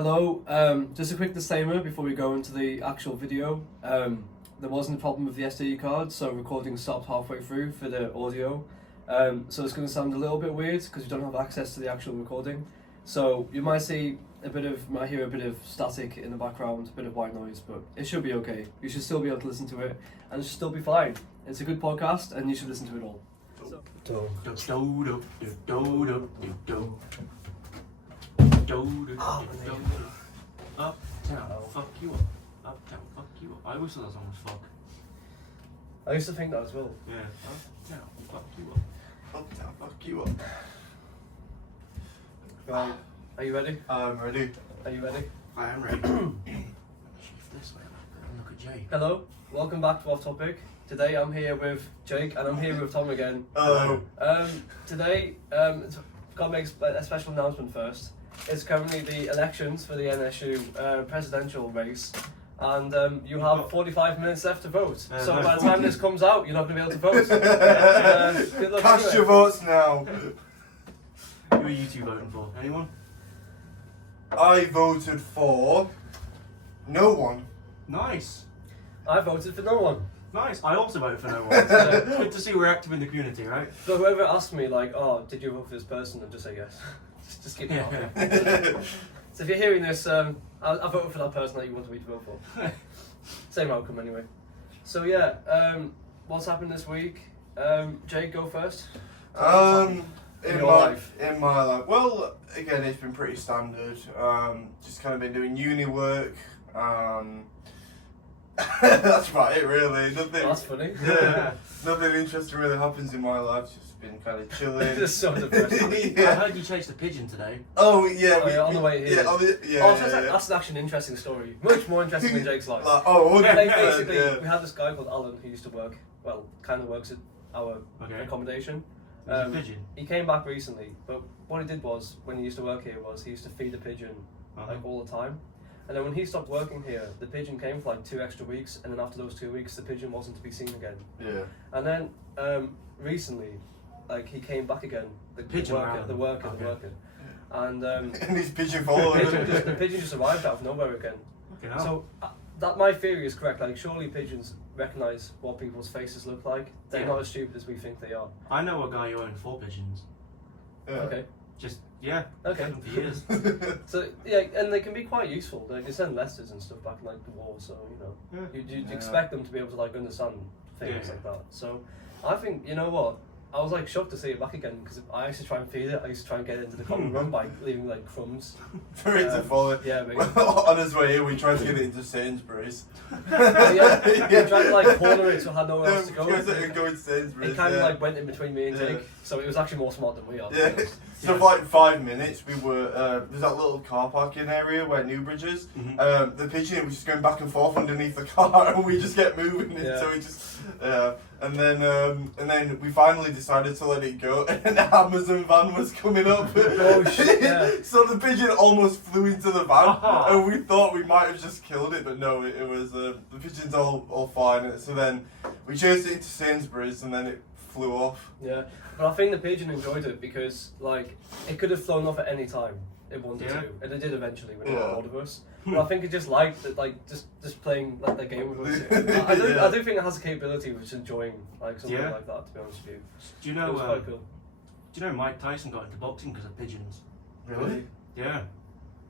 Hello, just a quick disclaimer before we go into the actual video. There wasn't a problem with the SD card, so recording stopped halfway through for the audio. So it's going to sound a little bit weird because we don't have access to the actual recording. So you might hear a bit of static in the background, a bit of white noise, but it should be okay. You should still be able to listen to it, and it should still be fine. It's a good podcast, and you should listen to it all. Uptown, fuck you up. Uptown, fuck you up. I always thought that song was fuck. I used to think that as well. Yeah. Uptown, fuck you up. Uptown, fuck you up. Right, are you ready? I'm ready. Are you ready? I am ready. Shift this way. Look at Jay. Hello, welcome back to Off Topic. Today I'm here with Jake and I'm here with Tom again. Hello. Today, got to make a special announcement first. It's currently the elections for the NSU presidential race, and you have 45 minutes left to vote. So by the time this comes out, you're not going to be able to vote. Good luck Cast anyway. your votes now. Who are you two voting for? Anyone? I voted for no one. Nice. I voted for no one. Nice. I also voted for no one. It's good to see we're active in the community, right? So whoever asked me, like, oh, did you vote for this person, and just say yes. just keep it on. So if you're hearing this, I voted for that person that you wanted me to vote for. Same outcome anyway. So yeah, what's happened this week? Jake, go first. In your my life? in my life. Well, again, it's been pretty standard. Just kind of been doing uni work. That's about it, really. Nothing. That's funny. Yeah, nothing interesting really happens in my life. Just been kind of chilling. Just so depressing. I Yeah. heard you chased a pigeon today. Oh yeah. Oh, yeah, on the way here. Yeah. That's actually an interesting story. Much more interesting than Jake's life. Like, oh, Like, 100%, basically, yeah. we had this guy called Alan who used to work, well, kind of works at our Okay. accommodation. It was a pigeon. He came back recently, but what he did was, when he used to work here, was he used to feed a pigeon like all the time. And then when he stopped working here, the pigeon came for like 2 extra weeks, and then after those 2 weeks, the pigeon wasn't to be seen again. Yeah. And then recently, like he came back again, the Pigeon worker, around. the worker, Okay. and And his pigeon the followed. pigeon just arrived out of nowhere again. Okay, now. So that my theory is correct. Like surely pigeons recognise what people's faces look like. They're Yeah. not as stupid as we think they are. I know a guy who owned 4 pigeons. Yeah. Okay. Just, yeah. Okay. Had them for years. So yeah, and they can be quite useful. They can send letters and stuff back in like the war. So you know, Yeah. you'd Yeah. expect them to be able to like understand things Yeah. like that. So I think, you know what, I was like shocked to see it back again because I used to try and feed it. I used to try and get it into the common room by leaving like crumbs. For it to follow. Yeah, maybe. On his way here, we tried to get it into Sainsbury's. Yeah, we tried to like corner it so it had nowhere else to go. Go to Sainsbury's. It kind of yeah. like went in between me and Yeah. Jake, so it was actually more smart than we are. to be Yeah. honest. So for like 5 minutes, we were there's that little car parking area where Newbridge is. Mhm. The pigeon was just going back and forth underneath the car, and we just kept moving it. Yeah. So we just and then we finally decided to let it go, and an Amazon van was coming up. Oh, shit, yeah. So the pigeon almost flew into the van, Uh-huh. and we thought we might have just killed it, but no, it was the pigeon's all fine. So then we chased it into Sainsbury's, and then it flew off. Yeah, but I think the pigeon enjoyed it because like it could have flown off at any time it wanted Yeah. to, and it did eventually when it Yeah. got hold of us. But I think it just liked it, like just playing like the game with us. I Yeah. do think it has a capability of just enjoying like something Yeah. like that. To be honest with you, Do you it know? was quite cool. Do you know Mike Tyson got into boxing because of pigeons? Really? Yeah.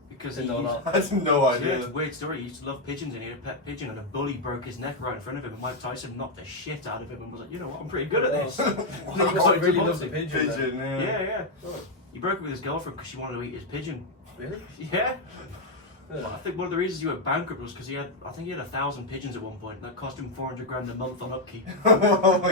Because he Didn't know used, that. I had no yeah, idea. it's a weird story. He used to love pigeons and he had a pet pigeon and a bully broke his neck right in front of him and Mike Tyson knocked the shit out of him and was like, you know what, I'm pretty good at this. He got must into really love boxing. the pigeon. then. Pigeon, yeah. Yeah, yeah. Oh, He broke it with his girlfriend because she wanted to eat his pigeon. really? Yeah. Yeah. Well, I think one of the reasons he went bankrupt was because I think he had 1,000 pigeons at one point. That cost him 400 grand a month on upkeep. I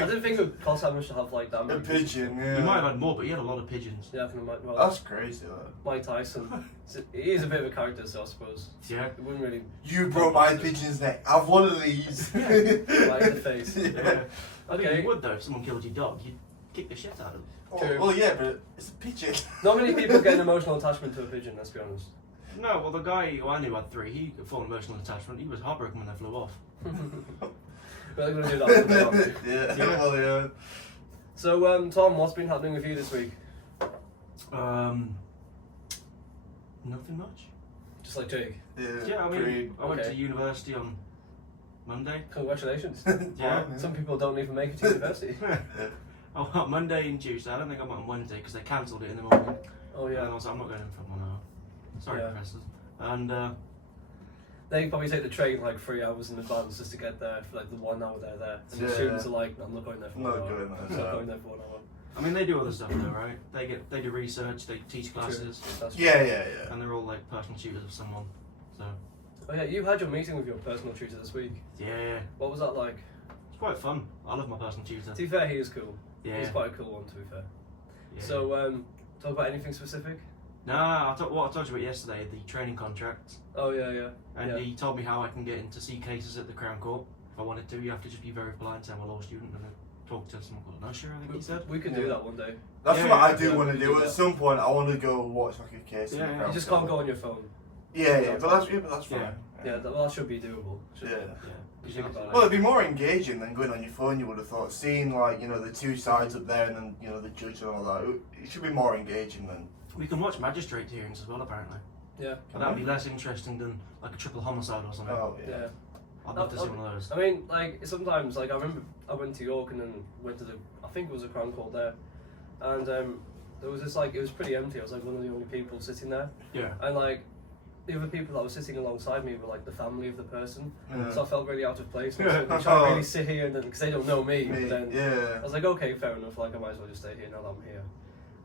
didn't think it would cost that much to have like that. A many pigeon, yeah. He might have had more, but he had a lot of pigeons. Yeah, I can imagine. Well, That's crazy, though. Mike Tyson. He is a bit of a character, so I suppose. Yeah. It wouldn't really You broke my pigeon's neck. Have one of these. right in the face. Yeah. I think Okay. you would though. If someone killed your dog, you'd kick the shit out of them. Well, yeah, but it's a pigeon. Not many people get an emotional attachment to a pigeon, let's be honest. No, well the guy who I knew had 3, he got full emotional attachment. He was heartbroken when they flew off. We're going to do that one day, aren't we? Yeah, Yeah. well, yeah. So, Tom, what's been happening with you this week? Nothing much. Just like Jake. Yeah, I mean, Agreed. I went Okay. to university on Monday. Congratulations. Yeah. Some people don't even make it to university. Oh, well, Monday and Tuesday. I don't think I went on Wednesday because they cancelled it in the morning. Oh And I yeah. was like, I'm not going in for 1 hour. Sorry, Yeah. professors. And They probably take the train like 3 hours in advance just to get there for like the 1 hour they're there. And the Yeah. students are like, I'm not going there for Not 1 hour. going there, I'm not no. going there for 1 hour. I mean, they do other stuff though, right? They do research, they teach classes, That's Yeah, true. yeah, yeah. and they're all like personal tutors of someone. So Oh yeah, you had your meeting with your personal tutor this week. yeah, What was that like? it's quite fun. I love my personal tutor. To be fair, he is cool. Yeah. He's quite a cool one, to be fair. Yeah. So, talk about anything specific? Nah, what I told you about yesterday, the training contract, Oh yeah, yeah. and Yeah. he told me how I can get in to see cases at the Crown Court if I wanted to. You have to just be very polite and say I'm a law student and then talk to someone called an usher, I think he said. We could do Yeah. that one day. That's Yeah, what I yeah, do yeah, want we to do do. that. At some point, I want to go watch like a case. in Yeah, the yeah. Crown You just Court. can't go on your phone. Yeah, but that's fine. Yeah. Yeah, that should be doable. Should Yeah. Yeah. You think about Well, it'd be more engaging than going on your phone. You would have thought, seeing like the two sides up there and then the judge and all that. It should be more engaging than. We can watch magistrate hearings as well, apparently. Yeah. But that would be less interesting than like a triple homicide or something. Oh Yeah. yeah. I'd love to see one of those. I mean, like sometimes, like I remember I went to York and then went to I think it was a Crown Court there, and there was this like it was pretty empty. I was like one of the only people sitting there, Yeah. and like the other people that were sitting alongside me were like the family of the person, Yeah. so I felt really out of place. And I was like, trying to really sit here and then because they don't know me, Me, then I yeah. was like, okay, fair enough. Like I might as well just stay here now that I'm here.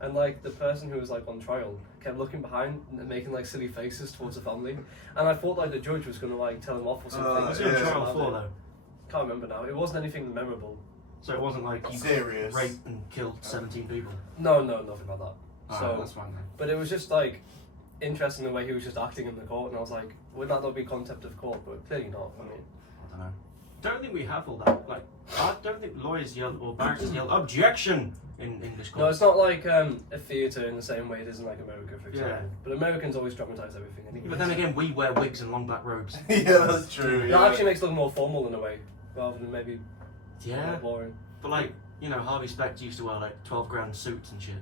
And like the person who was like on trial kept looking behind and making like silly faces towards the family, and I thought like the judge was gonna like tell him off or something. What's yeah. he on trial for though? Can't remember now. It wasn't anything memorable. So it wasn't like you Serious. raped and killed 17 people. No, nothing like that. Alright, that's fine then. But it was just like interesting the way he was just acting in the court, and I was like, would that not be contempt of court? But clearly not. I mean, I don't know. Don't think we have all that. Like, I don't think lawyers yell or barristers yell objection in English court. no, it's not like a theatre in the same way it is in like America, for example. Yeah. But Americans always dramatize everything. Anyway. But then again, we wear wigs and long black robes. Yeah, that's true. that Yeah. actually makes it look more formal in a way, rather than maybe Yeah. more boring. But like, Harvey Specter used to wear like 12 grand suits and shit.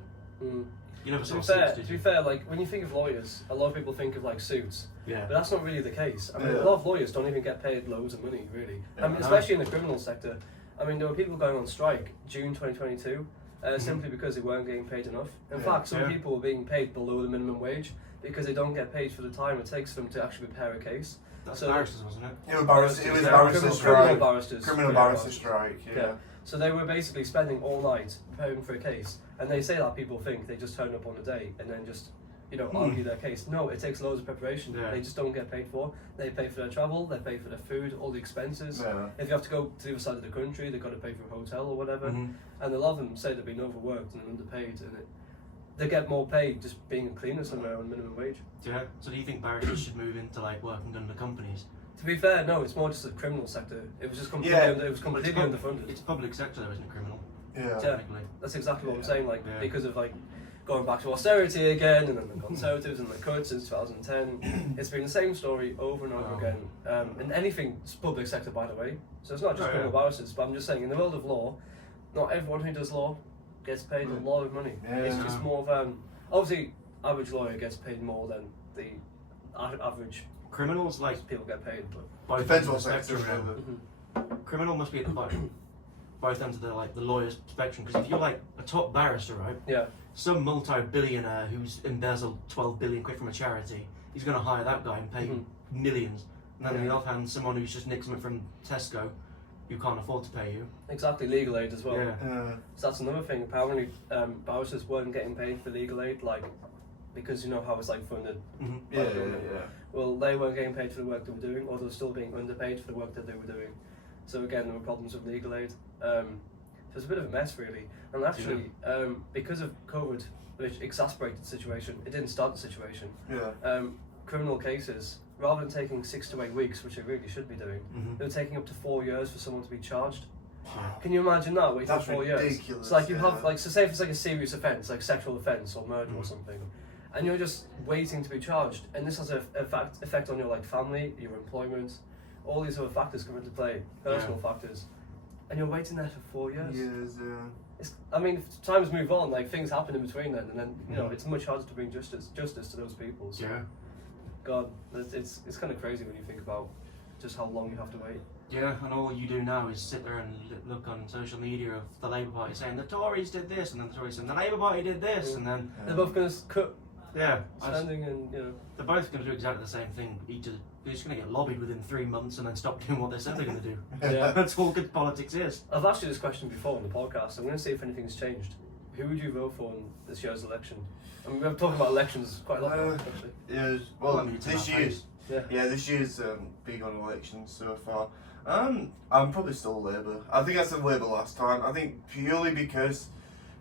Mm. You never To saw be suits, fair, did to be you? fair, like when you think of lawyers, a lot of people think of like suits, Yeah. but that's not really the case. I mean, Yeah. a lot of lawyers don't even get paid loads of money, really. I mean, Yeah. especially in the criminal sector. I mean, there were people going on strike June 2022 Mhm. simply because they weren't getting paid enough. In Yeah. fact, some Yeah. people were being paid below the minimum wage because they don't get paid for the time it takes them to actually prepare a case. That's So- barristers, wasn't it? It was barrister. It was a Yeah, barrister criminal strike. barristers. Criminal Yeah, barrister strike. Yeah. Yeah. So they were basically spending all night preparing for a case, and they say that people think they just turn up on the day and then just, argue their case. No, it takes loads of preparation. Yeah. They just don't get paid for. They pay for their travel, they pay for their food, all the expenses. Yeah. If you have to go to the other side of the country, they've got to pay for a hotel or whatever. Mhm. And a lot of them say they've been overworked and underpaid, and they get more paid just being a cleaner somewhere on minimum wage. Yeah. So do you think barristers should move into like working under companies? To be fair, no, it's more just the criminal sector. It was just completely, Yeah. it was completely But underfunded. It's public sector though, isn't it? Criminal. Yeah. Technically. That's exactly what I'm Yeah. saying. Like Yeah. because of like going back to austerity again, and then the Conservatives and the cuts since 2010. It's been the same story over and over Wow. again. And anything public sector, by the way. So it's not just Oh, criminal yeah. barristers, but I'm just saying in the world of law, not everyone who does law gets paid a lot of money. Yeah. It's just more of obviously average lawyer gets paid more than the average Criminals like people get paid, but both Depends ends of what the sector. spectrum. Really. Criminal must be at the bottom. Both ends of the lawyer's spectrum. Because if you're like a top barrister, right? yeah, Some multi-billionaire who's embezzled 12 billion quid from a charity, he's going to hire that guy and pay Mhm. millions. And then on the Yeah. other hand, someone who's just nicked something from Tesco, who can't afford to pay you. exactly, legal aid as well. Yeah. Yeah. So that's another thing. Apparently, barristers weren't getting paid for legal aid, like because you know how it's like funded. Mm-hmm. Yeah. Yeah. Well, they weren't getting paid for the work they were doing, or they were still being underpaid for the work that they were doing. So again, there were problems with legal aid. So it's a bit of a mess, really. And actually, because of COVID, which exacerbated the situation, it didn't start the situation. Yeah. Criminal cases, rather than taking 6 to 8 weeks, which they really should be doing, Mm-hmm. they were taking up to 4 years for someone to be charged. Wow. Can you imagine that, waiting That's 4 years? ridiculous, So like you yeah. have, like, so say if it's like a serious offence, like sexual offence or murder or Mhm. something, and you're just waiting to be charged, and this has a effect on your like family, your employment, all these other factors come into play, personal factors, and you're waiting there for 4 years. Years. Yeah. I mean, if times move on, like things happen in between then, and then you know Mhm. it's much harder to bring justice to those people. So Yeah. God, it's kind of crazy when you think about just how long you have to wait. Yeah, and all you do now is sit there and look on social media of the Labour Party saying the Tories did this, and then the Tories saying the Labour Party did this, and then They're both going to cut yeah, spending and they're both going to do exactly the same thing. They're just going to get lobbied within 3 months and then stop doing what they said they're going to do. Yeah. That's all good politics is. I've asked you this question before on the podcast. I'm going to see if anything's changed. Who would you vote for in this year's election? I mean, we're talking about elections quite a lot now, actually. Yeah, well, I mean, it's in this our year, face. this year's big on elections so far. I'm probably still Labour. I think I said Labour last time. I think purely because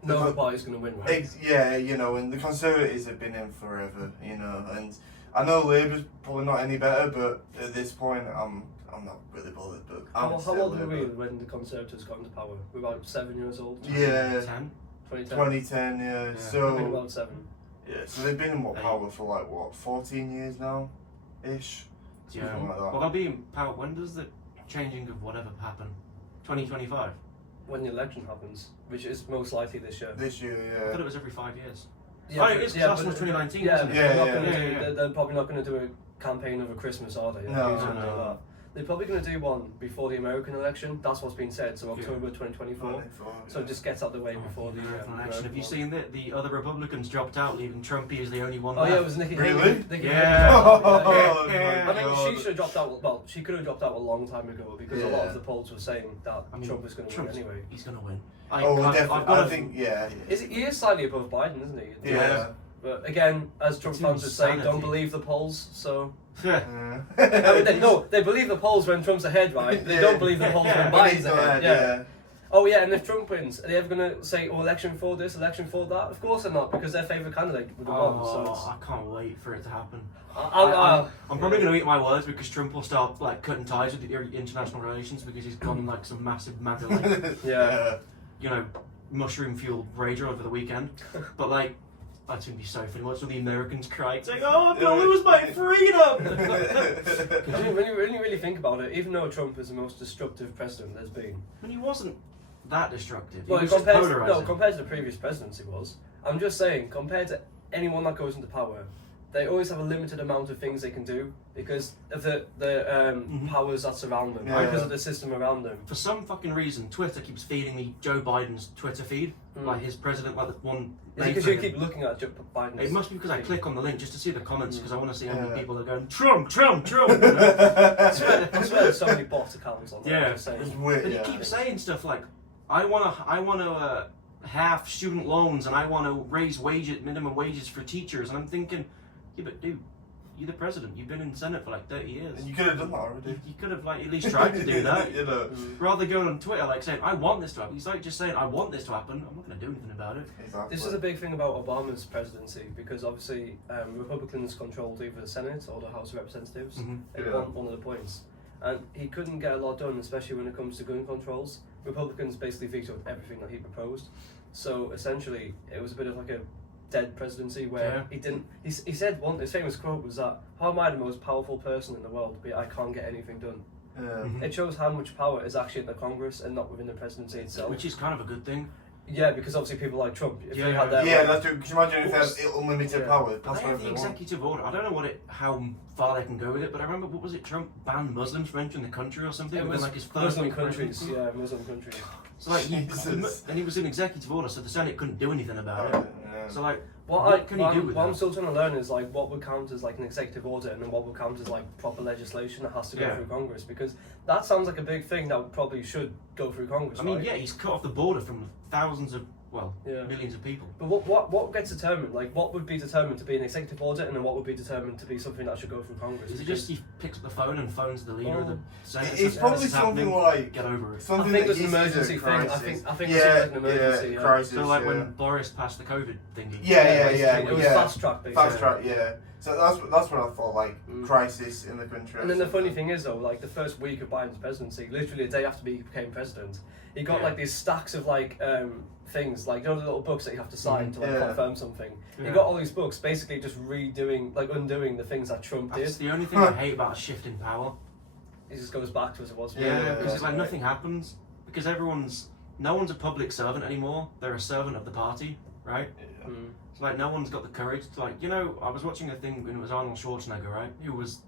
No other party's going to win, right? and the Conservatives have been in forever, and I know Labour's probably not any better, but at this point, I'm not really bothered. But How still old were we Labour. when the Conservatives got into power? We were about 7 years old. Yeah, 10? 2010. 2010. Yeah, Yeah. We've been so about 7. so they've been in Eight. power for like what 14 years now, ish. Yeah. Something like that. Well, they'll be in power. When does the changing of whatever happen? 2025? When the election happens, which is most likely this year. This year, I thought yeah. it was every 5 years. Yeah, Oh, it is, 'cause last but- one was 2019, Yeah, wasn't but it? they're, not Yeah, gonna yeah, do, yeah. they're probably not going to do a campaign over Christmas, are they? No, Usually no. do that. They're probably going to do one before the American election. That's what's been said. So Yeah. October 2024. So it just gets out the way before the American election. American Have you one. seen that the other Republicans dropped out, leaving Trumpy as the only one Oh left? yeah, it was Nikki Haley. Really? Nikki Yeah. Haley. Oh, Yeah. my I mean, God. she should have dropped out. Well, she could have dropped out a long time ago because a lot of the polls were saying that I mean, Trump was going to win Trump's- anyway. He's going to win. Definitely. got I a- think, yeah. He is slightly above Biden, isn't he? Yeah. But again, as Trump It's fans would say, insanity. don't believe the polls. So Yeah. I mean, they believe the polls when Trump's ahead, right? They don't believe the polls when Yeah. Biden's ahead. Yeah. Yeah. Oh yeah, and if Trump wins, are they ever going to say, "Oh, election for this, election for that"? Of course they're not, because their favourite candidate would have won. So it's, I can't wait for it to happen. I'm I'm probably going to eat my words because Trump will start like cutting ties with the international relations because he's gone like some massive MAGA, like, Yeah. you know, mushroom fueled rager over the weekend. But like, that's going to be so funny. Watch all the Americans crying, saying, "Oh, I'm going to lose my freedom." when you really think about it, even though Trump is the most destructive president there's been, And he wasn't that destructive. He well, was just polarizing. compared to the previous presidents, he was. I'm just saying, compared to anyone that goes into power, they always have a limited amount of things they can do because of the powers that surround them, Yeah. because of the system around them. For some fucking reason, Twitter keeps feeding me Joe Biden's Twitter feed, like his president, like the one. Is it made because for you him. keep looking at Joe Biden's? It must be because I feed? click on the link just to see the comments because I want to see how many Yeah. people are going Trump, Trump, Trump. You know? I swear there's so many bot accounts on there. Yeah. I'm just saying. It's weird, But yeah. he keeps saying stuff like, I want to half student loans and I want to raise minimum wages for teachers, and I'm thinking, yeah, but dude, you're the president. You've been in the Senate for like 30 years. You could have done that already. You could have like at least tried to do that. You know. Rather than going on Twitter like saying, I want this to happen. He's like just saying, I want this to happen. I'm not going to do anything about it. Exactly. This is a big thing about Obama's presidency because obviously Republicans controlled either the Senate or the House of Representatives Mhm. at Yeah. one of the points. And he couldn't get a lot done, especially when it comes to gun controls. Republicans basically vetoed everything that he proposed. So essentially, it was a bit of like a dead presidency where Yeah. he didn't. He said his famous quote was that, "How am I the most powerful person in the world, but I can't get anything done." Yeah. Mhm. It shows how much power is actually in the Congress and not within the presidency itself. Which is kind of a good thing. Yeah, because obviously people like Trump, if Yeah. they had their Yeah, way- that's true. Could you imagine if they What's- had unlimited Yeah. power? But That's they what have the they want. executive order. I don't know how far they can go with it, but I remember, what was it, Trump banned Muslims from entering the country or something? It within, was like his first Muslim week of countries, presidency? yeah, Muslim countries. So like, Jesus. and it was an executive order, so the Senate couldn't do anything about it. Yeah. So like, What what can you do with what I'm that? still trying to learn is like what would count as like an executive order and then what would count as like proper legislation that has to go Yeah. through Congress, because that sounds like a big thing that probably should go through Congress. I mean, right? yeah, he's cut off the border from thousands of, Yeah. millions of people. But what gets determined? Like what would be determined to be an executive order, and then what would be determined to be something that should go through Congress? Is it just he picks up the phone and phones the leader of the Senate? It's says, probably "This is something happening, like get over it." I something think that it's an he sees as a emergency thing. I crisis. think it yeah, seems like an emergency. yeah, crisis. So like yeah. when Boris passed the COVID thingy. Yeah, It was fast track, basically. Fast track, yeah. So that's what I thought, like crisis in the country. And then the funny thing is though, like the first week of Biden's presidency, literally a day after he became president, he got Yeah. like these stacks of like things, like you know the little books that you have to sign to like Yeah. confirm something. He Yeah. got all these books basically just undoing the things that Trump did. That's the only thing I hate about a shift in power. He just goes back to as it was. Yeah. Because it's like nothing happens. Because no one's a public servant anymore. They're a servant of the party. right? Yeah. Mm. It's like no one's got the courage to like, you know, I was watching a thing and it was Arnold Schwarzenegger, right? Who was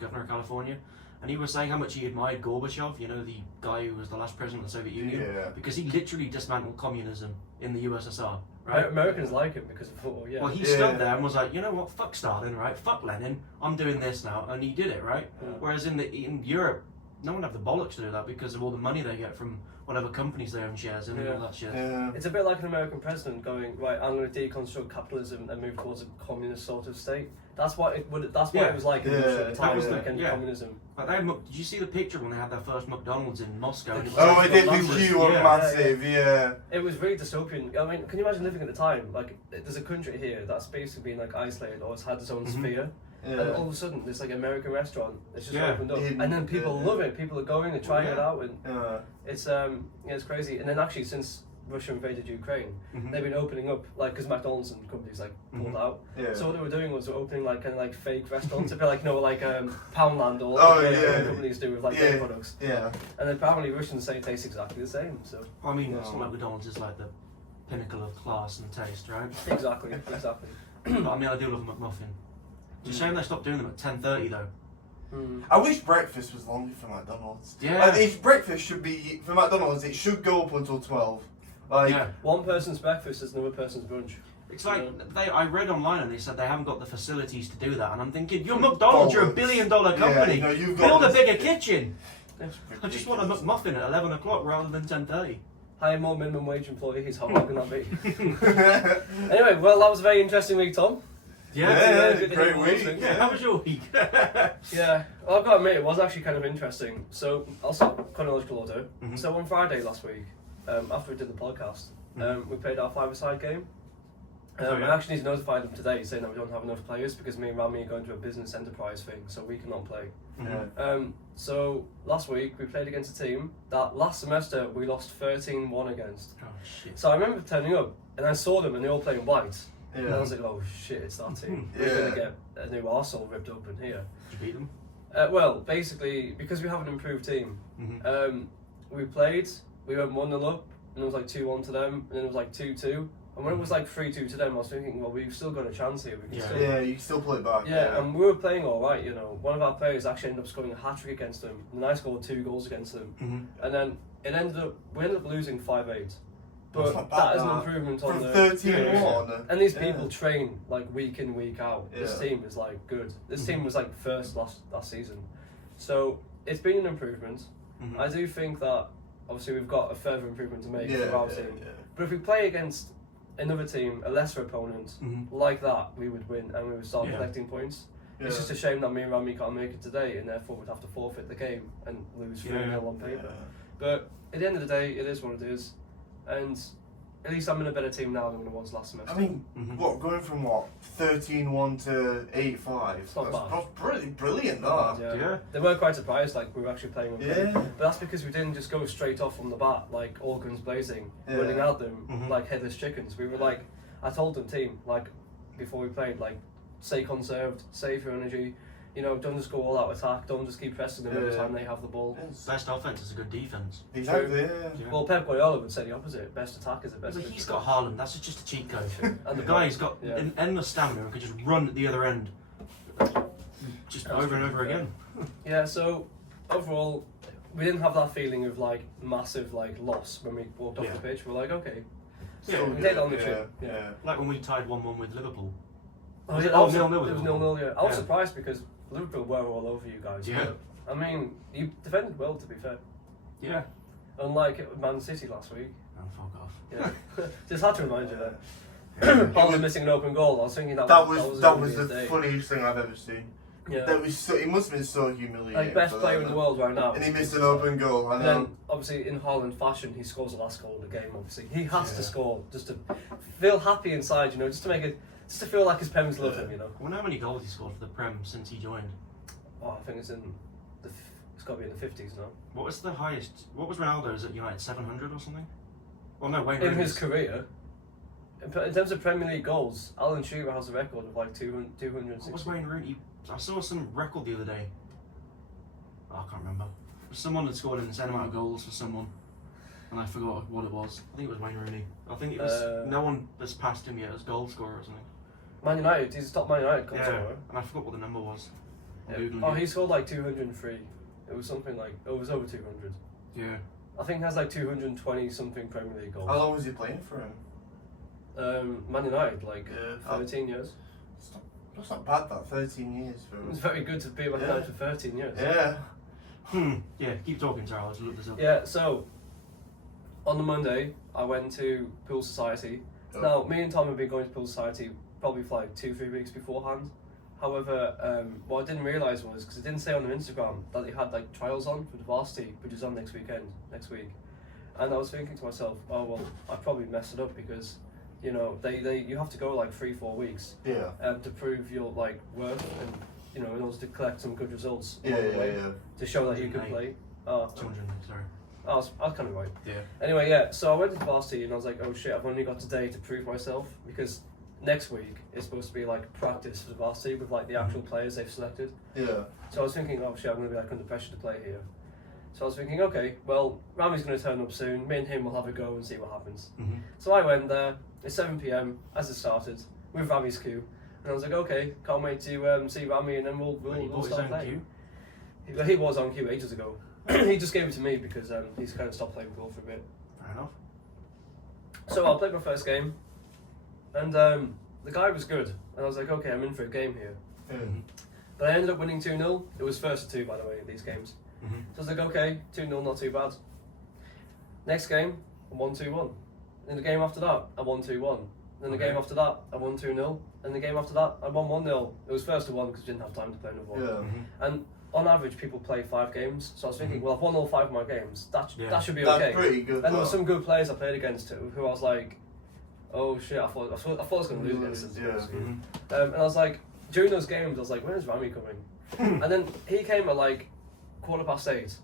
governor of California, and he was saying how much he admired Gorbachev, you know, the guy who was the last president of the Soviet Union, Yeah. because he literally dismantled communism in the USSR, right? Americans like him because of football. Yeah. Well, he Yeah. stood there and was like, you know what, fuck Stalin, right? Fuck Lenin, I'm doing this now, and he did it, right? Yeah. Whereas in Europe, no one have the bollocks to do that because of all the money they get from whatever companies they own shares in and all that shit. Yeah. It's a bit like an American president going, right, I'm going to deconstruct capitalism and move towards a communist sort of state. That's what it would. That's what Yeah. it was like in Yeah. Russia at the That time. was It was the- like in yeah. communism. Like did you see the picture when they had their first McDonald's in Moscow? And it was Oh, like- it did Massive. do huge, Yeah. massive, yeah. It was really dystopian. I mean, can you imagine living at the time? Like, there's a country here that's basically been like isolated or it's had its own Mhm. sphere, and all of a sudden, this like American restaurant, it's just Yeah. opened up, In- and then people yeah. love it. People are going and trying it Yeah. out, and Yeah. it's it's crazy. And then actually, since Russia invaded Ukraine, Mhm. they've been opening up like because McDonald's and companies like pulled Mhm. out. Yeah. So what they were doing was they're opening like kind of like fake restaurants, a bit like like Poundland or Oh, like, yeah. companies do with like Yeah. their products. Yeah. And apparently Russians say it tastes exactly the same. So I mean, No. it's not like McDonald's is like the pinnacle of class and taste, right? exactly. But I mean, I do love a McMuffin. It's a shame they stopped doing them at 10:30 though. Mm. I wish breakfast was longer for McDonald's. Yeah. Like, if breakfast should be, for McDonald's, it should go up until 12. Like, Yeah. One person's breakfast is another person's brunch. It's like Yeah. I read online and they said they haven't got the facilities to do that, and I'm thinking, you're McDonald's, you're $1 billion company. Yeah, no, you've got Build a this- bigger kitchen. It's I just want a ridiculous. McMuffin at 11 o'clock rather than 10:30. Hire more minimum wage employees. How hard can that be? Anyway, well, that was a very interesting week, Tom. Yeah, good to great hear week. those Yeah, how was your week? Yeah, well, I've got to admit, it was actually kind of interesting. So, also chronological order. Mhm. So on Friday last week, after we did the podcast, we played our five-a-side game. Oh, yeah. I actually need to notify them today saying that we don't have enough players because me and Rami are going to a business enterprise thing, so we cannot play. Yeah. So last week we played against a team that last semester we lost 13-1 against. Oh shit. So I remember turning up and I saw them and they all playing white. And I Yeah. was like, oh shit, it's that team. We're Yeah. going to get a new arsehole ripped open here. Did you beat them? Well, basically, because we have an improved team, Mm-hmm. we played, we went 1-0 up, and it was like 2-1 to them, and then it was like 2-2. And when it was like 3-2 to them, I was thinking, well, we've still got a chance here. We can Yeah. still... Yeah, you can still play it back. Yeah, and we were playing all right, you know. One of our players actually ended up scoring a hat-trick against them, and I scored 2 goals against them. Mm-hmm. And then we ended up losing 5-8. But That's not bad, that is an that. improvement on From the... 13-1. And these Yeah. people train like week in, week out. This Yeah. team is like good. This Mhm. team was like first last season. So it's been an improvement. Mm-hmm. I do think that obviously we've got a further improvement to make Yeah, for our yeah, team. yeah. But if we play against another team, a lesser opponent, Mm-hmm. like that, we would win and we would start Yeah. collecting points. Yeah. It's just a shame that me and Rami can't make it today and therefore we'd have to forfeit the game and lose 3-0 on paper. But at the end of the day, it is what it is. And at least I'm in a better team now than I was last semester. I mean, Mhm. what, going from what, 13-1 to 8-5? It's not That's bad. brilliant, Oh, that. Yeah. They were quite surprised, like we were actually playing on Yeah. But that's because we didn't just go straight off from the bat, like all guns blazing, Yeah. running out them Mhm. like headless chickens. We were like, I told the team, like, before we played, like, stay conserved, save your energy, you know, don't just go all out attack, don't just keep pressing them every Yeah. time they have the ball. Yes. Best offense is a good defense. Exactly, yeah. Yeah. Well, Pep Guardiola would say the opposite. Best attack is the best. But defense. he's got Haaland. That's just a cheat code. And The the guy's got yeah. an endless stamina and could just run at the other end, just That's over and true, over yeah. again. Yeah, so overall, we didn't have that feeling of like massive like loss when we walked off Yeah. the pitch. We're like, okay, Yeah, we good, take on the yeah, chin. yeah. Like when we tied 1-1 with Liverpool. Oh, Was yeah, it- that was 0-0 it with was Liverpool? 0-0, yeah. I was Yeah. surprised because Liverpool were all over you guys. Yeah. but, I mean, you defended well, to be fair. Yeah. Unlike Man City last week. Oh, fuck off. Yeah. Just had to remind you that. It Haaland was- missing an open goal. I was thinking That that was gonna be the his day. funniest thing I've ever seen. Yeah. That was so, it must have been so humiliating. Like best for player them. in the world right now. And he missed an open goal. I And know. then, obviously, in Haaland fashion, he scores the last goal of the game. Obviously, he has to Yeah. score just to feel happy inside. You know, just to make it, just to feel like his parents love Yeah. him. You know. I wonder how many goals he scored for the Prem since he joined. Oh, I think it's in the. It's got to be in the 50s now. What was the highest? What was Ronaldo's at United? 700 or something? Well, no, Wayne In Rooney's. his career, in terms of Premier League goals, Alan Shearer has a record of like 260. What was Wayne Rooney? I saw some record the other day. Oh, I can't remember. Someone had scored an insane amount of goals for someone. and I forgot what it was. I think it was Wayne Rooney. I think it was no one has passed him yet as goal scorer or something. Man United, he's the top Man United goal Yeah, scorer. and I forgot what the number was. I'm Yeah. Googling Oh, it. he scored like 203. It was something like, it was over 200. Yeah. I think he has like 220 something Premier League goals. How long was he playing for him? Man United, like Yeah. 13 years. That's not bad, that 13 years for It was very good to be at Man Yeah. United for 13 years. Yeah. Yeah, keep talking, Charles. Look this up. Yeah, so on the Monday, I went to Pool Society. Oh. Now, me and Tom have been going to Pool Society probably for like 2-3 weeks beforehand. However, what I didn't realise was, because it didn't say on their Instagram, that they had like trials on for the varsity, which is on next week. And I was thinking to myself, oh well, I probably messed it up because, you know, you have to go like 3-4 weeks Yeah. to prove your like worth and, you know, in order to collect some good results Yeah, along the yeah, way yeah. to show that you can 208. play. Oh, 200, sorry. I was kind of right. Yeah. Anyway, yeah, so I went to varsity and I was like, oh shit, I've only got today to prove myself because next week is supposed to be like practice for the varsity with like the actual players they've selected. Yeah. So I was thinking, oh shit, I'm going to be like under pressure to play here. So I was thinking, okay, well, Rami's going to turn up soon, me and him will have a go and see what happens. Mm-hmm. So I went there, it's 7 PM as it started with Rami's queue. And I was like, okay, can't wait to see Rami and then we'll He bought his start own playing. queue. He was on queue ages ago. He just gave it to me because he's kind of stopped playing football for a bit. Fair enough. So I played my first game, and the guy was good, and I was like, okay, I'm in for a game here. Yeah. Mm-hmm. But I ended up winning 2-0. It was first to 2, by the way, in these games. Mm-hmm. So I was like, okay, 2-0, not too bad. Next game, I won 2-1. In the game after that, I won 2-1. Then the Okay. game after that, I won 2-0. And the game after that, I won 1-0. It was first to 1 because I didn't have time to play another one. Yeah. Mm-hmm. And on average, people play 5 games. So I was thinking, well, I've won all 5 of my games. That should be That's okay. pretty good. And there were though. some good players I played against too, who I was like, oh shit, I thought I was going to lose against them. Yeah. Mm-hmm. And I was like, during those games, I was like, when is Rami coming? And then he came at like 8:15.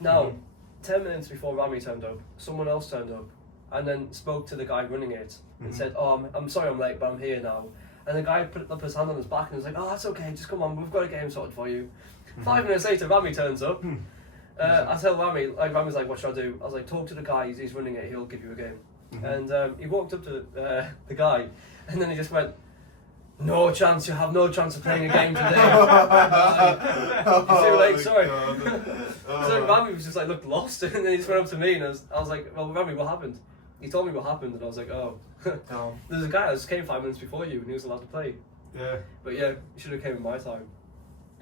Now, Mhm. 10 minutes before Rami turned up, someone else turned up and then spoke to the guy running it and Mhm. said, oh, I'm sorry I'm late, but I'm here now. And the guy put up his hand on his back and was like, oh, that's okay, just come on, we've got a game sorted for you. 5 minutes later, Rami turns up. I tell Rami, Rami's like, what should I do? I was like, talk to the guy, he's running it, he'll give you a game. Mhm. And he walked up to the guy, and then he just went, no chance, you have no chance of playing a game today. You're too late, sorry. So Rami was just like, looked lost, and then he just went up to me, and I was like, well, Rami, what happened? He told me what happened, and I was like, oh. No. There's a guy that just came 5 minutes before you, and he was allowed to play. Yeah. But yeah, he should have came in my time.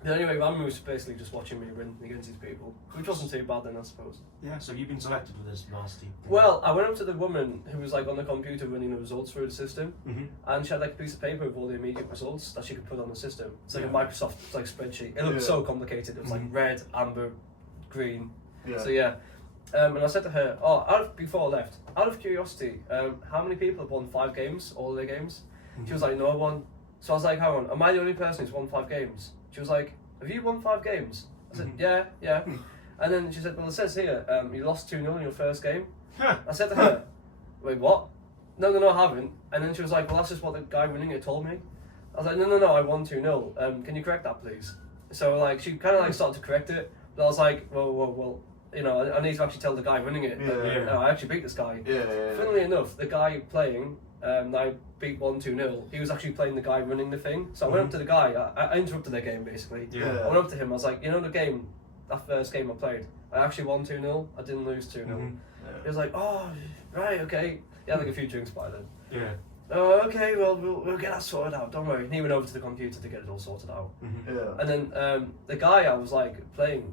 But anyway, Rami was basically just watching me win against these people, which wasn't too bad then, I suppose. Yeah, so you've been selected for this varsity thing. Well, I went up to the woman who was like on the computer running the results through the system, Mm-hmm. and she had like a piece of paper with all the immediate results that she could put on the system. It's like Yeah. a Microsoft like spreadsheet. It looked Yeah. so complicated. It was like Mhm. red, amber, green. Yeah. So yeah. And I said to her, before I left, out of curiosity, how many people have won 5 games, all their games? She was like, no one. So I was like, hang on, am I the only person who's won 5 games? She was like, have you won 5 games? I said, Mhm. yeah. And then she said, well, it says here, you lost 2-0 in your first game. I said to her, wait, what? No, I haven't. And then she was like, well, that's just what the guy running it told me. I was like, no, I won 2-0. Can you correct that, please? So like, she kind of like started to correct it, but I was like, well, you know, I need to actually tell the guy running it that Yeah. no, I actually beat this guy. Yeah. Funnily enough, the guy playing, that I beat 1-2-0, he was actually playing the guy running the thing. So I went up to the guy, I interrupted their game basically. Yeah. I went up to him, I was like, you know the game, that first game I played, I actually won 2-0, I didn't lose 2-0. Mhm. He was like, oh, right, okay. He had like a few drinks by then. Yeah. Oh, okay, well, we'll get that sorted out, don't worry. And he went over to the computer to get it all sorted out. Mm-hmm. Yeah. And then the guy I was like playing,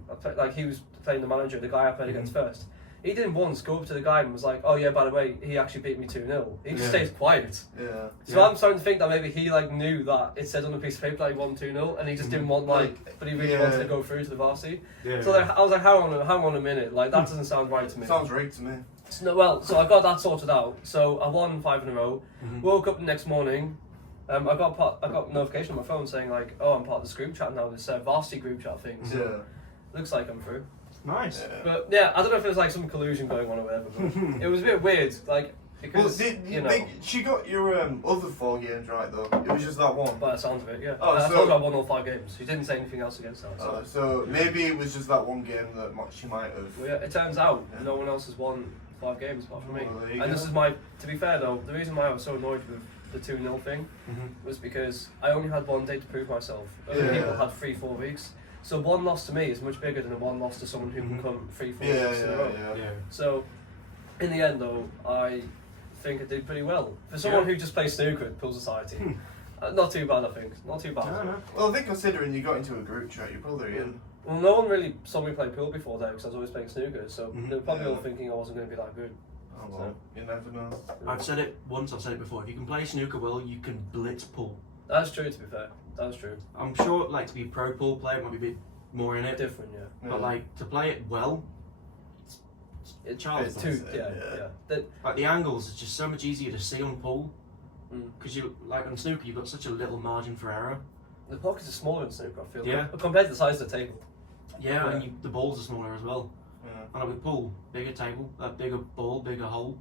he was playing the manager, the guy I played Mhm. against first. He didn't once go up to the guy and was like, oh yeah, by the way, he actually beat me 2-0. He just Yeah. stayed quiet. Yeah. So Yeah. I'm starting to think that maybe he like knew that it said on a piece of paper that he won 2-0 and he just didn't want but he really Yeah. wanted to go through to the varsity. Yeah. So like, I was like, hang on a minute, like that doesn't sound right to me. Sounds rigged to me. So I got that sorted out. So I won 5 in a row. Mhm. Woke up the next morning. I got a notification on my phone saying like, oh, I'm part of this group chat now. This varsity group chat thing. So Yeah. looks like I'm through. Nice. Yeah. But yeah, I don't know if there's like some collusion going on or whatever. But it was a bit weird, like Well, because did you you know. think she got your other 4 games right though? It was just that one. By the sounds of it, yeah. Oh, I so- told her I won all 5 games. She didn't say anything else against that. So. So maybe it was just that one game that she might have. Well, yeah, it turns out no one else has won 5 games apart from me. Well, there you And go. this is my, to be fair though, the reason why I was so annoyed with the 2-0 thing was because I only had 1 day to prove myself. Other Yeah. people had 3-4 weeks. So 1 loss to me is much bigger than a 1 loss to someone who can come 3-4 Yeah, weeks in a row. yeah. So, in the end though, I think I did pretty well. For someone Yeah. who just plays snooker at Pool Society, not too bad I think, not too bad. No. Well, I think considering you got into a group chat, you're probably in. Well, no one really saw me play pool before there because I was always playing snooker, so Mhm. they were probably all Yeah. thinking I wasn't going to be that good. Oh well, you never know. I've said it once, I've said it before. If you can play snooker well, you can blitz pool. That's true, to be fair. That's true. I'm sure, like, to be a pro pool player, might be a bit more in it. Different, yeah. But like to play it well, it's child's It's play. too, yeah, yeah. yeah. That, Like the angles is just so much easier to see on pool mm. because you like on snooker you've got such a little margin for error. The pockets are smaller in snooker, I feel. Yeah. But compared to the size of the table. Yeah, Yeah. and the balls are smaller as well. Yeah. And like with pool, bigger table, bigger ball, bigger hole,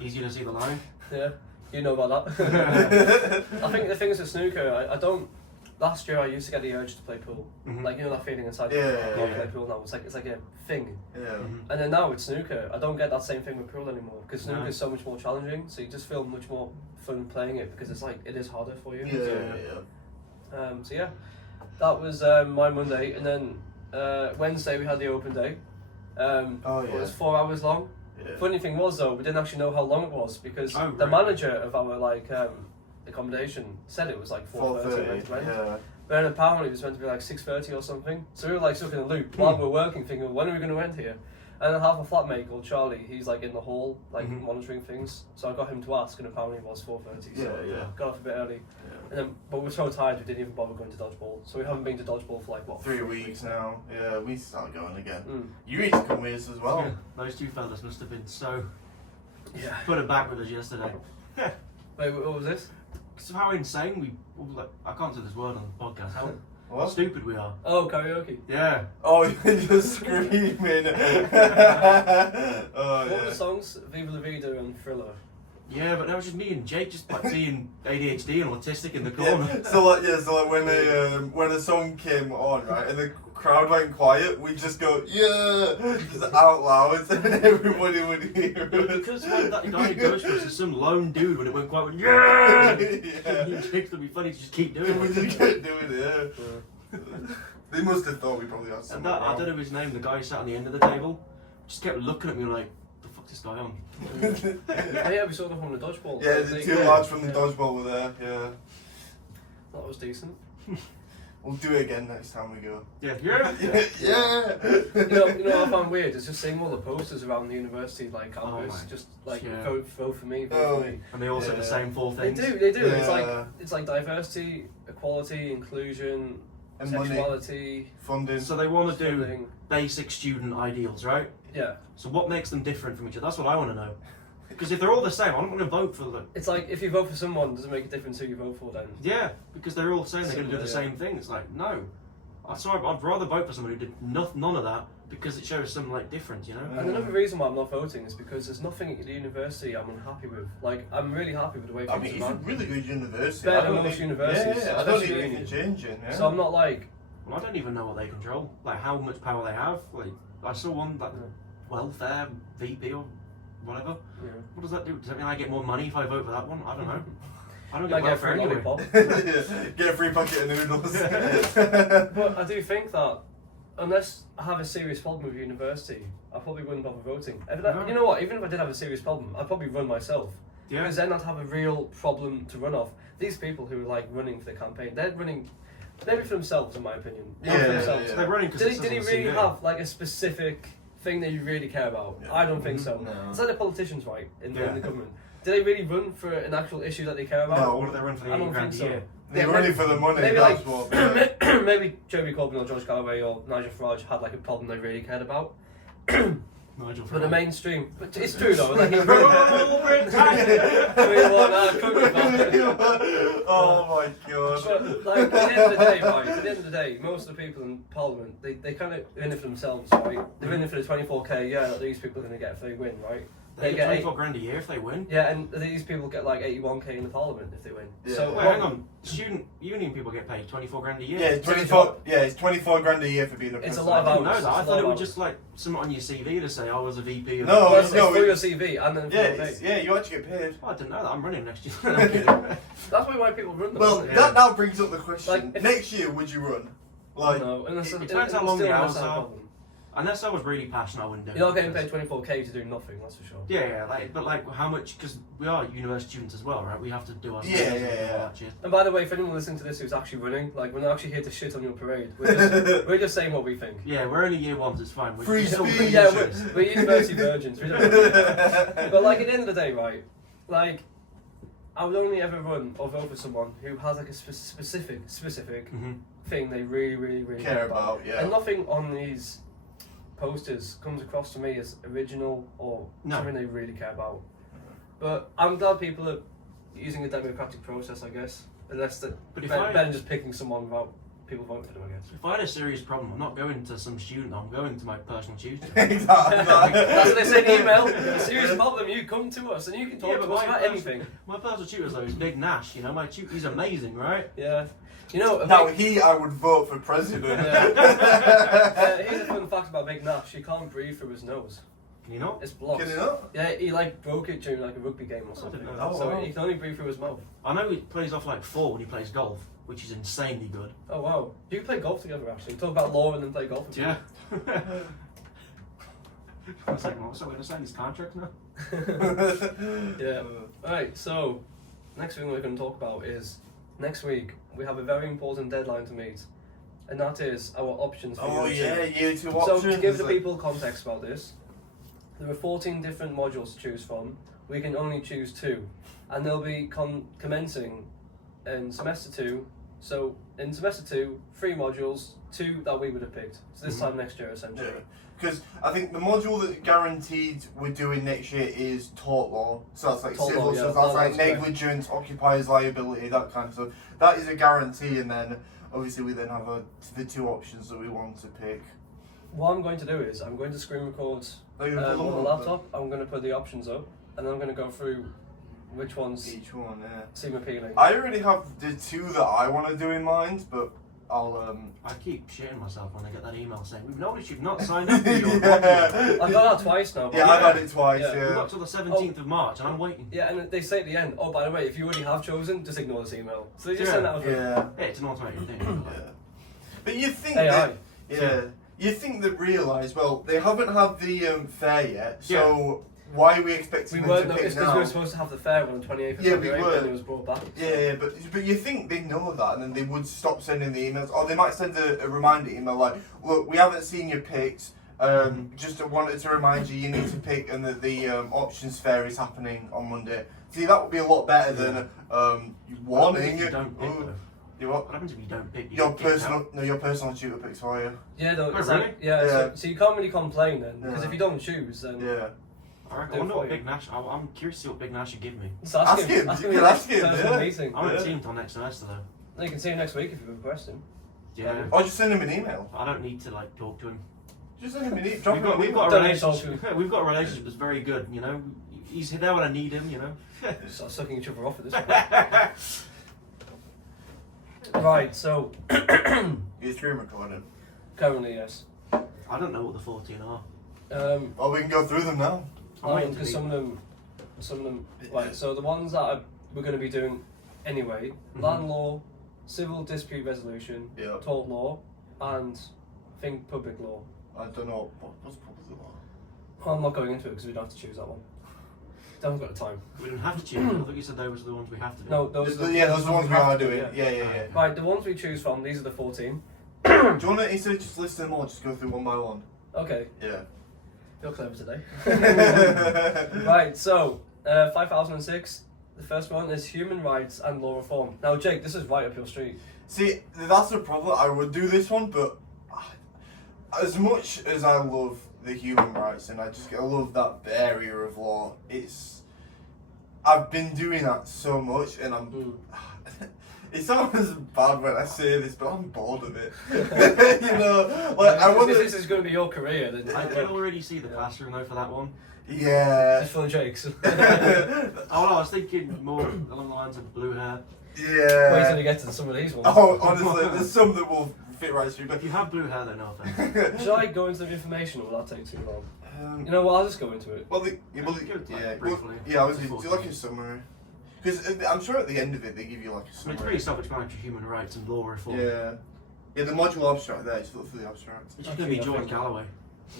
easier to see the line. Yeah, you know about that. I think the thing is with snooker, I don't. Last year I used to get the urge to play pool. Mhm. Like, you know that feeling inside Yeah, you, I can't yeah. play pool now. It's like a thing. Yeah. Mhm. And then now with snooker, I don't get that same thing with pool anymore because snooker No. is so much more challenging. So you just feel much more fun playing it because it's like it is harder for you. Yeah. So yeah, that was my Monday, and then Wednesday we had the open day. Oh, It yeah. was 4 hours long. Yeah. Funny thing was though, we didn't actually know how long it was because Oh, the right. manager of our accommodation said it was like 4:30. 4:30. Yeah. But then apparently it was meant to be like 6:30 or something. So we were like stuck in a loop while we were working, thinking, when are we going to end here? And then half a flatmate called Charlie, he's like in the hall, like Mhm. monitoring things. So I got him to ask, and apparently it was 4:30. So Yeah, yeah. got off a bit early. Yeah. And then, but we were so tired we didn't even bother going to dodgeball. So we haven't been to dodgeball for like what? 3 weeks now. Yeah, we start going again. Mm. You need to come with us as well. Those two fellas must have been so Yeah. put it back with us yesterday. Wait, what was this? Because of how insane we like, I can't say this word on the podcast. How What? stupid we are. Oh, karaoke. Yeah. Oh, you're just screaming. Oh, What were the yeah. songs? Viva La Vida and Thriller. Yeah, but that was just me and Jake just like being ADHD and autistic in the corner. Yeah, so like when a song came on, right, and the crowd went quiet, we just go yeah, just out loud, so everybody would hear us. Because when that guy in Ghostbusters is some lone dude when it went quiet, went, yeah! Yeah. You think it'd be funny to just keep doing We it. just kept doing it. Yeah. They must have thought we probably had And something that, I wrong. don't know his name, the guy who sat on the end of the table, just kept looking at me like, the fuck's this guy on? Oh yeah, we saw them from the dodgeball. Yeah, the two Yeah. lads from the Yeah. dodgeball were there. Yeah, That was decent. we'll do it again next time we go. Yeah, yeah. Yeah. You know what I found weird is just seeing all the posters around the university like campus, my- just like yeah. vote for me, vote Oh. for me. And they all said the Yeah. same 4 They things. do. Yeah. It's like diversity, equality, inclusion, And money, sexuality, funding. So they want to do funding. basic student ideals, right? Yeah, So what makes them different from each other? That's what I want to know. Because if they're all the same, I'm not going to vote for them. it's like if you vote for someone, does it make a difference who you vote for then? Yeah, because they're all saying they're going to do the Similar, same thing. It's like, no. I'd rather vote for somebody who did none of that because it shows some like difference, you know? Yeah. And another reason why I'm not voting is because there's nothing at the university I'm unhappy with. Like, I'm really happy with the way I things mean, are it's a run. really good university. Better I than don't most think- universities, Yeah, I don't especially think anything uni. changing. Yeah. So I'm not like, Well, I don't even know what they control, like how much power they have. Like I saw one that welfare VP or whatever. you What does that do? Does that mean I get more money if I vote for that one? I don't know. I don't know, get I get welfare free anyway. lollipop. Get a free packet of noodles. But I do think that unless I have a serious problem with university, I probably wouldn't bother voting. No. You know what? Even if I did have a serious problem, I'd probably run myself. Yeah. Because then I'd have a real problem to run off. These people who are like running for the campaign, they're running maybe for themselves, in my opinion. Not for Yeah, themselves. yeah. They're running because Did he really have like a specific thing that you really care about? Yeah. I don't think Mhm. so. No. It's like the politicians, right, in Yeah. the government. Do they really run for an actual issue that they care about? No. What do they run for the I 80 don't grand think a so. year? They're Yeah, ready maybe- for the money. maybe That's like what. Yeah. maybe Jeremy Corbyn or George Galloway or Nigel Farage had like a problem they really cared about. Nigel But the Farage. mainstream, but it's true though. Like, Rule Britannia! Oh my god. But like at the end of the day, right? At the end of the day, most of the people in Parliament, they kind of in it for themselves, right? They're in it for the 24k a year that these people are going to get if they win, right? They get 24 grand a year if they win. Yeah, and these people get like 81k in the parliament if they win. Yeah. So Wait, hang on. Student union people get paid 24 grand a year. Yeah, it's 24. Yeah, it's 24 grand a year for being a It's a president. lot of I didn't hours. know that. I It's a thought lot it of was hours. just like something on your CV to say I was a VP. Of No, Well, it's no, for your CV and then for Yeah, your it's, pay. yeah, you actually get paid. Oh, I didn't know that. I'm running next year. That's probably why people run them. Well, isn't it? that now brings up the question. Like, if- Next year, would you run? Like, no, unless it depends how long still the unless hours I have a are. problem. Unless I was really passionate, I wouldn't do it. You're not getting because- paid 24k to do nothing, that's for sure. Yeah, but like how much? Because we are university students as well, right? We have to do our Yeah, studies and yeah, all yeah. that shit. And by the way, if anyone listening to this who's actually running, like we're not actually here to shit on your parade. We're just saying what we think. Yeah, we're only year ones. It's fine. We're Free still speech. pretty Yeah, serious. we're university virgins. We don't but like at the end of the day, right? Like I would only ever run or vote for someone who has like a specific Mhm. thing they really care about, yeah. And nothing on these posters comes across to me as original or No. something they really care about. But I'm glad people are using a democratic process, I guess. Unless that But if better I- than just picking someone without people voting for them, I guess. If I had a serious problem, I'm not going to some student. I'm going to my personal tutor. Exactly. That's what they say in email. A serious problem, you come to us and you can talk Yeah, to but us my about person- anything. My personal tutor though is Big Nash. You know, my tutor, he's amazing, right? Yeah. You know, Now, I would vote for president. here's a fun fact about Big Nash. He can't breathe through his nose. Can you not? It's blocked. Can you not? Yeah, he like broke it during like a rugby game or something. didn't know that. So Oh, wow. he can only breathe through his mouth. I know he plays off like 4 when he plays golf, which is insanely good. Oh wow. You play golf together actually. Talk about law and then play golf Yeah. together. I was like, what's I going to sign his contract now? Yeah. Alright, so next thing we're going to talk about is next week we have a very important deadline to meet. And that is our options for Oh year two. yeah, year 2 So options. to give the like- people context about this, there are 14 different modules to choose from. We can only choose 2, and they'll be commencing in semester 2. So in semester 2, 3 modules, 2 that we would have picked. So this time next year, essentially. Yeah. Because I think the module that's guaranteed we're doing next year is tort law. So that's like Tort civil law, yeah. stuff. That's No, like that's correct. negligence, occupiers liability, that kind of stuff. That is a guarantee, and then obviously we then have the 2 options that we want to pick. What I'm going to do is I'm going to screen record Are you gonna on put the them up laptop. I'm going to put the options up, and then I'm going to go through which then? ones Each one, yeah. seem appealing. I already have the 2 that I want to do in mind, but I'll I keep shitting myself when I get that email saying, we've noticed you've not signed up for your module. yeah. I've got that twice now. But Yeah, I've had it twice. Yeah. We've Yeah. got till the 17th of March and I'm waiting. Yeah, and they say at the end, oh, by the way, if you already have chosen, just ignore this email. So they just Yeah. send that out. Yeah. Yeah, it's an automated thing. Yeah. But you think AI. that, yeah, you think that realise, well, they haven't had the fair yet, so why are we expecting We them weren't to noticed pick because we now? were supposed to have the fair on the 28th of Yeah, we February, were. and it was brought back. Yeah, but you think they know that, and then they would stop sending the emails, or they might send a reminder email like, look, we haven't seen your picks. Just wanted to remind you, you need to pick, and that the options fair is happening on Monday. See, that would be a lot better than What happens warning. if you don't pick Ooh, though? you what? What happens if you don't pick? You Your get kicked personal, out? no, your personal tutor picks for you. Yeah, though, Oh, it's really? like, yeah, Yeah. so you can't really complain then, because Yeah. if you don't choose, then Yeah. I Do wonder it what for you. Big Nash. I'm curious to see what Big Nash should give me. just ask him. You Ask can him ask him, personal yeah. meeting. I won't Yeah. see him until next semester though. No, you can see him next week if you request him. Yeah. Or just send him an email. I don't need to like talk to him. Just send him an email. Drop We've him got, an we've email. got a Don't relationship. We've got a relationship that's very good. You know, he's there when I need him. You know. Start sucking each other off at this point. Right, so Your screen recording. currently, yes. I don't know what the 14 are. Oh, we can go through them now. I'm waiting to Because be- some of them, right, so the ones that we're going to be doing anyway, land law, civil dispute resolution, Yeah. tort law, and I think public law. I don't know. What's probably law? Well, I'm not going into it because we don't have to choose that one. Don't got the time. We don't have to choose. I thought you said those were the ones we have to do. No, those are Yeah, those are the ones we have are to do, doing. Yeah. Right, the ones we choose from, these are the 14. Do you want to, instead of just listing them all, just go through one by one? Okay, Yeah. you're clever today. Right, so 5006. The first one is human rights and law reform. Now, Jake, this is right up your street. See, that's the problem. I would do this one, but as much as I love the human rights and I love that area of law, I've been doing that so much, and it sounds bad when I say this, but I'm bored of it. You know, like I wonder. If this is going to be your career, then I can already see the classroom though for that one. Yeah. just for the jakes. Oh no, I was thinking more along the lines of blue hair. Yeah. Wait till you get to some of these ones. Oh, honestly, there's some that will fit right through. But But if you have blue hair, then no offense. Should I go into the information, or will that take too long? You um, know what? I'll just go into it. well, Yeah, well, give it, like, yeah, briefly. yeah. I was do like a summary because I'm sure at the end of it they give you like a I mean, summary. it's pretty self-explanatory: human rights and law reform. Yeah. Yeah, the module abstract there. Just look for the abstract. It's just gonna be Actually, I George think- Galloway.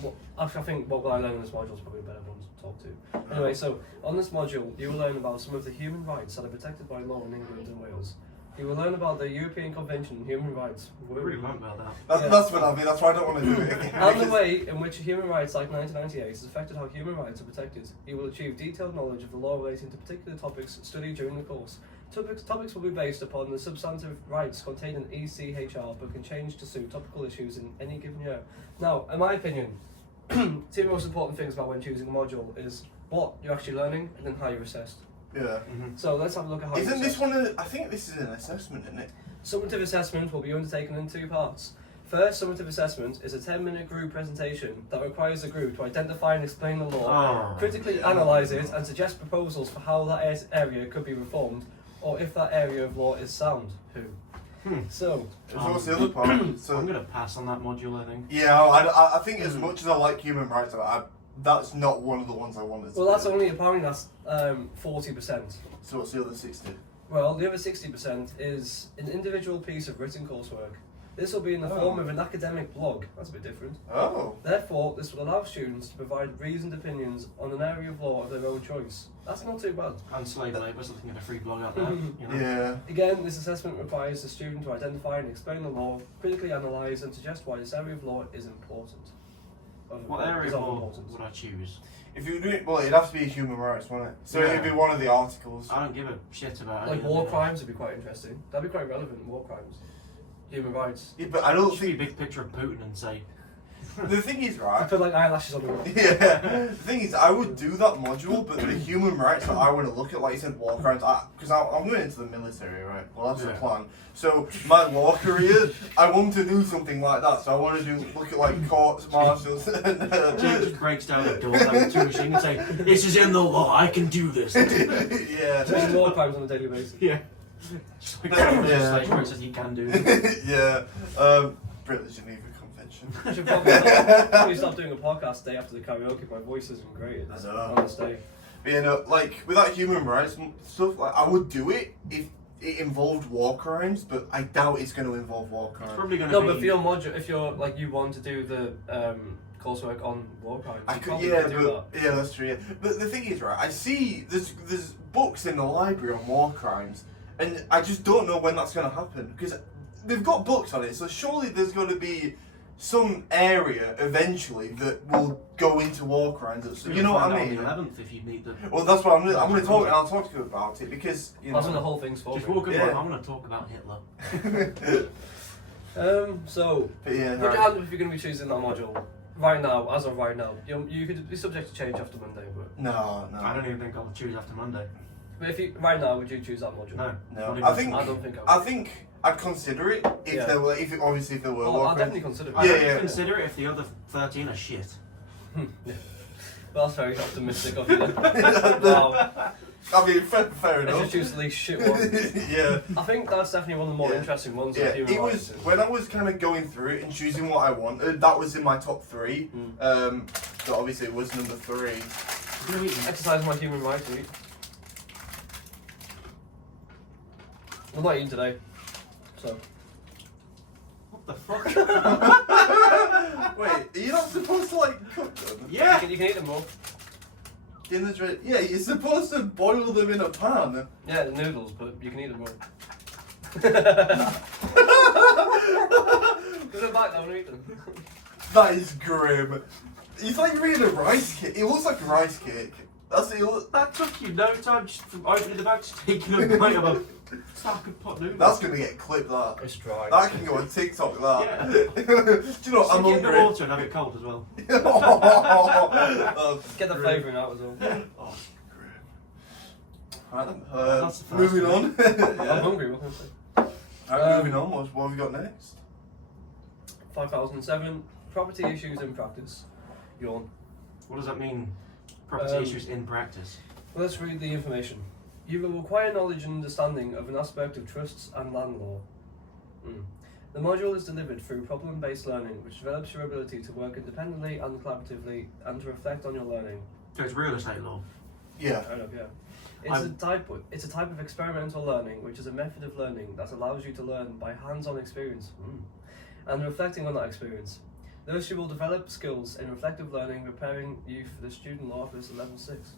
Well, actually, I think what I learned in this module is probably a better one to talk to. Anyway, so on this module, you will learn about some of the human rights that are protected by law in England and Wales. You will learn about the European Convention on Human Rights. We really learned about that. That's, that's what I mean. That's why I don't want to do it again. And the way in which Human Rights Act 1998 has affected how human rights are protected. You will achieve detailed knowledge of the law relating to particular topics studied during the course. Topics will be based upon the substantive rights contained in ECHR but can change to suit topical issues in any given year. Now, in my opinion, two of the most important things about when choosing a module is what you're actually learning and then how you're assessed. Yeah. Mm-hmm. So let's have a look at how you're Isn't this assessed. one? I think this is an assessment, isn't it? Summative assessment will be undertaken in two parts. First, summative assessment is a 10-minute group presentation that requires the group to identify and explain the law, Oh. critically analyse it, and suggest proposals for how that area could be reformed, or if that area of law is sound. So, What's the other part? I'm So gonna pass on that module, I think. yeah, I think as much as I like human rights, that's not one of the ones I wanted. To well, that's do. only apparently that's 40%. So what's the other 60? Well, the other 60% is an individual piece of written coursework. This will be in the form of an academic blog. That's a bit different. Oh. Therefore, this will allow students to provide reasoned opinions on an area of law of their own choice. That's not too bad. And slave labour, so they can get a free blog out there. You know? Yeah. Again, this assessment requires the student to identify and explain the law, critically analyse and suggest why this area of law is important. What area Is of of law importance. would I choose? If you do it, well, it'd have to be human rights, wouldn't it? So Yeah. it'd be one of the articles. I don't give a shit about Like any war of it. crimes would be quite interesting. That'd be quite relevant, war crimes. Human rights. Yeah, but I don't Should be a think. big picture of Putin and say, The thing is, I right? put like eyelashes on the wall. Yeah. The thing is, I would do that module, but the human rights that I want to look at, like you said, war crimes, because I'm going into the military, right? Well, that's the Yeah. plan. So my law career, I want to do something like that. So I want to look at like courts martials. And, James just breaks down the door like a two machine and say, "This is in the law. I can do this." yeah. Doing war crimes on a daily basis. Yeah. Just like Yeah. legislation where it says you can do it. Yeah. British Geneva Convention. I should probably stop doing a podcast day after the karaoke. My voice isn't great. I know. On this day. But, you know, like without human rights stuff, like I would do it if it involved war crimes, but I doubt it's going to involve war It's crimes. probably going to No, be. but for your module, if you're like you want to do the coursework on war crimes, I you could, probably yeah, could do but yeah, that's true. Yeah. But the thing is, right? I see there's books in the library on war crimes, and I just don't know when that's going to happen because they've got books on it. So surely there's going to be some area eventually that will go into war crimes. You know what I mean? On the 11th, if you meet them. Well, that's what I'm going to talk, and I'll talk to you about it because you That's know. what the whole thing's for. Just me. walk in Yeah. like, I'm going to talk about Hitler. So, But yeah, put your right. hand up if you're going to be choosing that module. Right now, as of right now, you could be subject to change after Monday, but No, I no, don't even think I'll choose after Monday. if you right now, would you choose that module? No. no. Not even- I think I don't think I would. I think I'd consider it if Yeah. there were, if it, obviously if there were Oh, war I'll crimes. definitely consider it. I Yeah, don't yeah. consider it if the other 13 are shit. Yeah. Well, that's very optimistic of you. Then. Wow. I mean, fair Let's enough. just choose the least shit one. Yeah. I think that's definitely one of the more Yeah. interesting ones. Yeah, of human it was rights. when I was kind of going through it and choosing what I wanted. That was in my top 3. So obviously it was number 3. Exercise my human rights week. I'm not eating today, so. What the fuck? Wait, are you not supposed to like cook them Yeah! You can eat them more. in the dry? Yeah, you're supposed to boil them in a pan. Yeah, the noodles, but you can eat them more. Go to back, I want to eat them. That is grim. You thought you were eating a rice cake. It looks like a rice cake. That's it. That took you no time just from opening the bag to taking a bite of a sack of pot noodles. That's gonna get clipped. That. It's dry. That can go on TikTok. That. Yeah. Do you know what? I'm Stick it in the hungry. water and have it cold as well. Oh, Get the grim. flavouring out as well. Oh, grim. Right then. That's the first Moving one. on. I'm Yeah. hungry, what can I say? Right, moving on. What have we got next? 5007, property issues in practice. Yawn. What does that mean? Property issues in practice. Well, let's read the information. You will require knowledge and understanding of an aspect of trusts and land law. The module is delivered through problem-based learning, which develops your ability to work independently and collaboratively and to reflect on your learning. So it's real estate law. Yeah. Kind of, yeah. It's a type of experimental learning, which is a method of learning that allows you to learn by hands-on experience and reflecting on that experience. Thus, you will develop skills in reflective learning, preparing you for the student law office at level 6.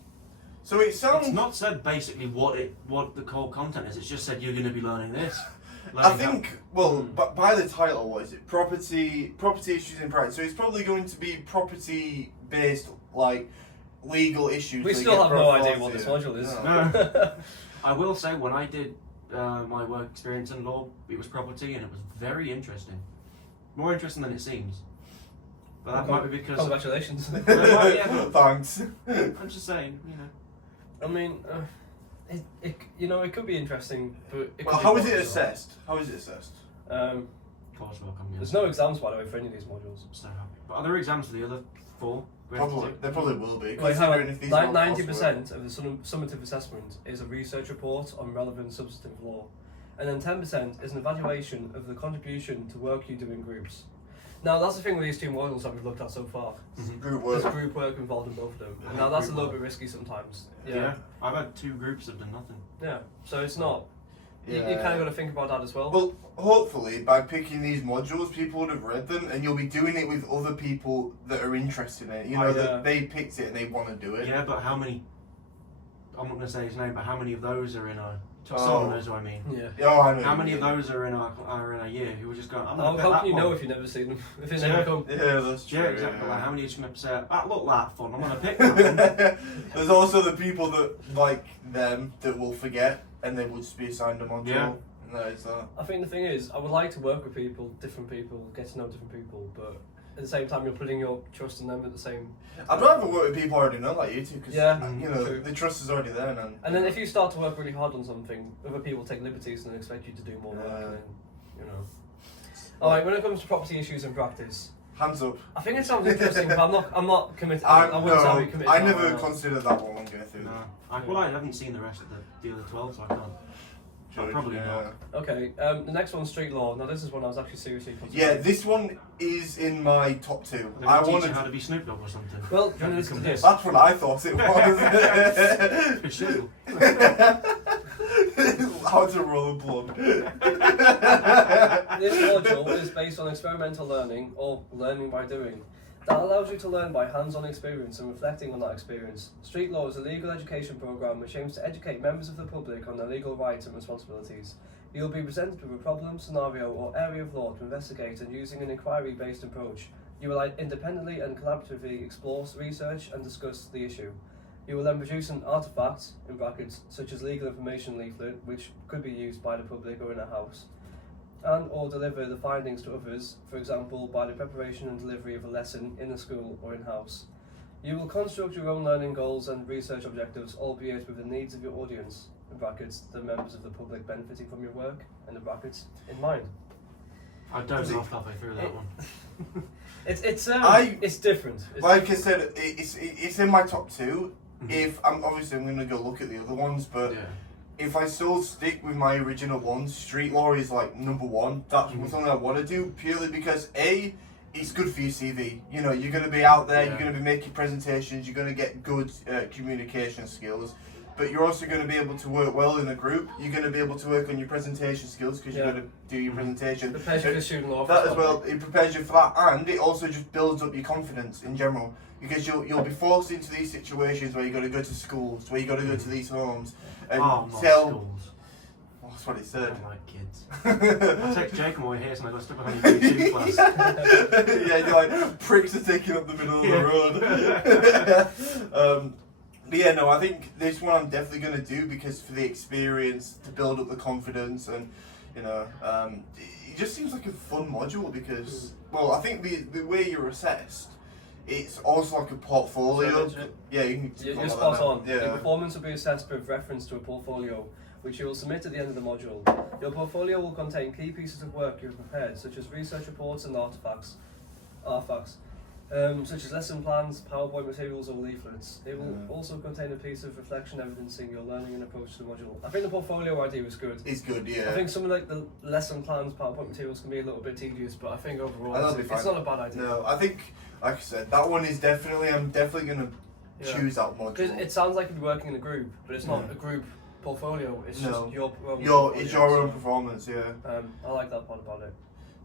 So it sounds. It's not said basically what the core content is. It's just said you're going to be learning this. I think, well, but by the title, what is it? Property issues in practice. So it's probably going to be property-based, like, legal issues. We that still get have no brought idea forward what this to you. module is. No. I will say when I did my work experience in law, it was property and it was very interesting. More interesting than it seems. But that might be because. Congratulations. Well, yeah, Thanks. I'm just saying, you know. I mean, it could be interesting, but it Well, could how be is it boring. assessed? How is it assessed? Coursework, I'm There's no exams, by the way, for any of these modules. so happy. But are there exams for the other 4? Probably. There probably will be. Wait, hang Considering on. if these are 90% of the summative assessment is a research report on relevant substantive law, and then 10% is an evaluation of the contribution to work you do in groups. Now, that's the thing with these two modules that we've looked at so far. group There's work. group work involved in both of them. And Yeah, now that's a group little work. bit risky sometimes. Yeah. I've had 2 groups that have done nothing. Yeah. So it's not. You Yeah. kind of got to think about that as well. Well, hopefully, by picking these modules, people would have read them, and you'll be doing it with other people that are interested in it. You know, Yeah. that they picked it and they want to do it. Yeah, but how many? I'm not going to say his name, but how many of those are in a? Oh. Someone knows what I mean. Yeah. Oh, I know. How what many you of mean. those are in a year who are just going? I'm How, going to how pick can you that know one. if you've never seen them? If they Yeah. never come? Yeah, that's true. Yeah, exactly. Like, how many are just going to say, "That looked that fun. I'm going to pick that one." There's also the people that like them that will forget and they will just be assigned a module. Yeah. And that is that. I think the thing is, I would like to work with people, different people, get to know different people, but at the same time, you're putting your trust in them at the same. I'd rather work with people I already know, like you two, because Yeah, you know true. the trust is already there. And And then if you start to work really hard on something, other people take liberties and expect you to do more work, Yeah. and then, you know. Alright, when it comes to property issues in practice, hands up. I think it sounds interesting, but I'm not committed. I wouldn't say I'd be committed. I to that never right now. considered that one when going through. No. I haven't seen the rest of the other 12, so I can't. Judge, Probably yeah. not. Okay, the next one's street law. Now this is one I was actually seriously Yeah, considering. this one is in my top 2. They I will teach wanted. you how to be Snoop Dogg or something. Well, do you want to listen to this? That's what I thought it was. For sure. How to roll a blunt. This module is based on experimental learning, or learning by doing, that allows you to learn by hands-on experience and reflecting on that experience. Street law is a legal education program which aims to educate members of the public on their legal rights and responsibilities. You will be presented with a problem, scenario, or area of law to investigate, and using an inquiry-based approach, you will independently and collaboratively explore, research, and discuss the issue. You will then produce an artifact, in brackets, such as legal information leaflet, which could be used by the public or in a house, and or deliver the findings to others, for example, by the preparation and delivery of a lesson in a school or in-house. You will construct your own learning goals and research objectives, albeit with the needs of your audience, in brackets, the members of the public benefiting from your work, in the brackets, in mind. I dozed off halfway through that one. It's different. Like I said, it's in my top 2. Mhm. If I'm gonna go look at the other ones, but Yeah. if I still stick with my original ones, street law is like number 1. That's Mhm. something I want to do purely because it's good for your CV. You know, you're gonna be out there, Yeah. you're gonna be making presentations, you're gonna get good communication skills. But you're also going to be able to work well in a group. You're going to be able to work on your presentation skills because Yeah. you're going to do your presentation. Prepares you for student law. That as well, it prepares you for that, and it also just builds up your confidence in general because you'll be forced into these situations where you got to go to schools, where you got to go to these homes and Oh, not tell. schools. Well, that's what it I said. don't like kids. I text Jacob while here, so I got stuck behind your Year 2 class. Yeah, you're like pricks are taking up the middle of the road. But yeah, no, I think this one I'm definitely going to do because for the experience, to build up the confidence, and you know, it just seems like a fun module because, well, I think the way you're assessed, it's also like a portfolio. So Yeah, you can. You're call that spot now. on. Your Yeah. performance will be assessed with reference to a portfolio, which you will submit at the end of the module. Your portfolio will contain key pieces of work you have prepared, such as research reports and artifacts. artifacts, such as lesson plans, PowerPoint materials, or leaflets. It will also contain a piece of reflection evidencing your learning and approach to the module. I think the portfolio idea was good. It's good, yeah. I think some of like the lesson plans, PowerPoint materials can be a little bit tedious, but I think overall that'll be it's fine. not a bad idea. No, I think, like I said, that one is definitely. I'm definitely gonna choose that module. Because it sounds like you'd be working in a group, but it's not Yeah. a group portfolio. It's No. just your own. It's your own performance, yeah. I like that part about it.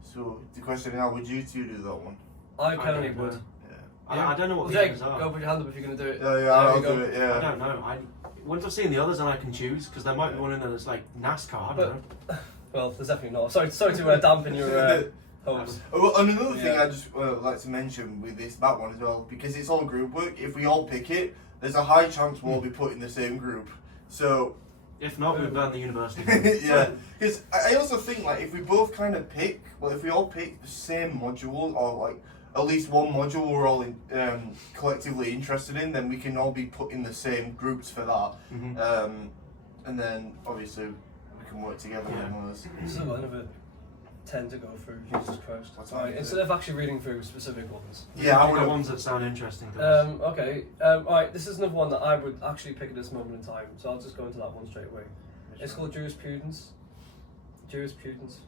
So the question now, would you two do that one? I currently don't know. would. Yeah. I don't know what the Jake, others are. go put your hand up if you're going to do it. Yeah, There I'll you go. do it. I Yeah. don't know. Once I've seen the others, then I can choose because there might be one in there that's like NASCAR. I don't know. Well, there's definitely not. Sorry to dampen your hopes. Oh, well, and another thing Yeah. I just like to mention with that one as well, because it's all group work. If we all pick it, there's a high chance we'll all be put in the same group. So If not, we've done the university. yeah, because I also think like if we both kind of pick, well, if we all pick the same module or like at least one module we're all collectively interested in, then we can all be put in the same groups for that. Mhm. And then obviously we can work together Yeah. on those. This is a lot of it. 10 to go through. Jesus Christ. What's Right, that? instead of actually reading through specific ones. Yeah, I Pick the would. ones that sound interesting to us. Okay. Alright, this is another one that I would actually pick at this moment in time, so I'll just go into that one straight away. It's called jurisprudence. Jurisprudence.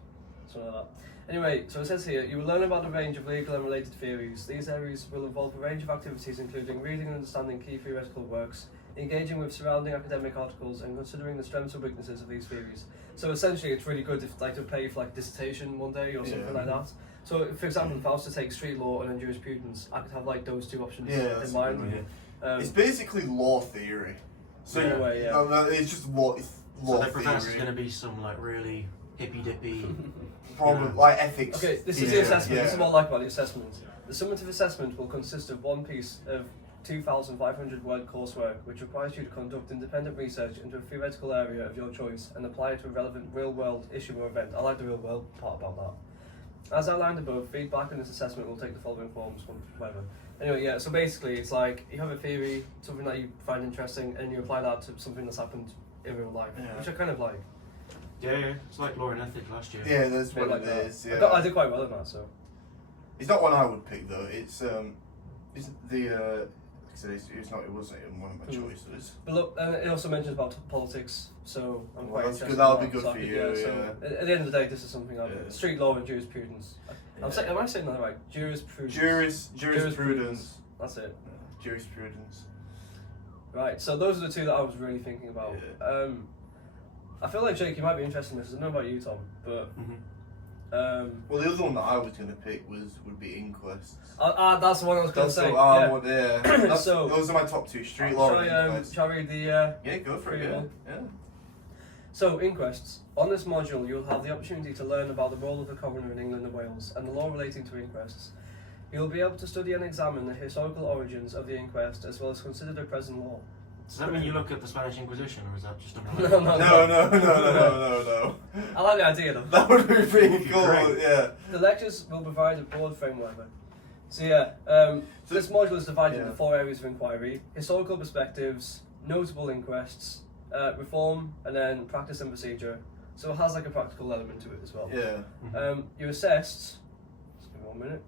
Something like that. Anyway, so it says here, you will learn about a range of legal and related theories. These areas will involve a range of activities including reading and understanding key theoretical works, engaging with surrounding academic articles, and considering the strengths and weaknesses of these theories. So essentially it's really good if like to pay for like dissertation one day or something Yeah. like that. So for example, if I was to take street law and then jurisprudence, I could have like those two options Yeah, that's in a mind. good Yeah. It's basically law theory. So In a way, yeah. no, it's just law. It's So law the professor's theory. going to be some like really hippy dippy. Probably Yeah. like ethics. Okay, this is Yeah, the assessment. yeah. This is what I like about the assessment. The summative assessment will consist of one piece of 2,500 word coursework, which requires you to conduct independent research into a theoretical area of your choice and apply it to a relevant real-world issue or event. I like the real-world part about that. As outlined above, feedback on this assessment will take the following forms, whatever. Anyway, yeah, so basically it's like you have a theory, something that you find interesting, and you apply that to something that's happened in real life, Yeah. which I kind of like. Yeah, it's like law and ethics last year. Yeah, that's A bit what like it that. is. I Yeah. did quite well in that, so. It's not one I would pick though. It's the like I said, it's not. It wasn't even one of my choices. But look, and it also mentions about politics, so I'm Well, quite that's interested. good. That'll in be good so I for could- you, So at the end of the day, this is something I Yeah. street law and jurisprudence. Yeah. Am I saying that right? Jurisprudence. Jurisprudence. That's it. Jurisprudence. Right. So those are the two that I was really thinking about. Yeah. I feel like Jake, you might be interested in this. I don't know about you, Tom, but Mhm. Well, the other one that I was going to pick would be Inquests. that's the one I was going to That's say. the Yeah. one. Yeah. That's, So- those are my top two: Street Law and Inquests. Shall I read the? Yeah, go for it. Street Yeah. Law. Yeah. So, inquests. On this module, you'll have the opportunity to learn about the role of the coroner in England and Wales and the law relating to inquests. You'll be able to study and examine the historical origins of the inquest as well as consider the present law. Does that mean you look at the Spanish Inquisition, or is that just a No, No. I like the idea though. That would be pretty cool. Great. Yeah. The lectures will provide a broad framework. So yeah, this module is divided into 4 areas of inquiry: historical perspectives, notable inquests, reform, and then practice and procedure. So it has like a practical element to it as well. Yeah. You're assessed. Just give me 1 minute.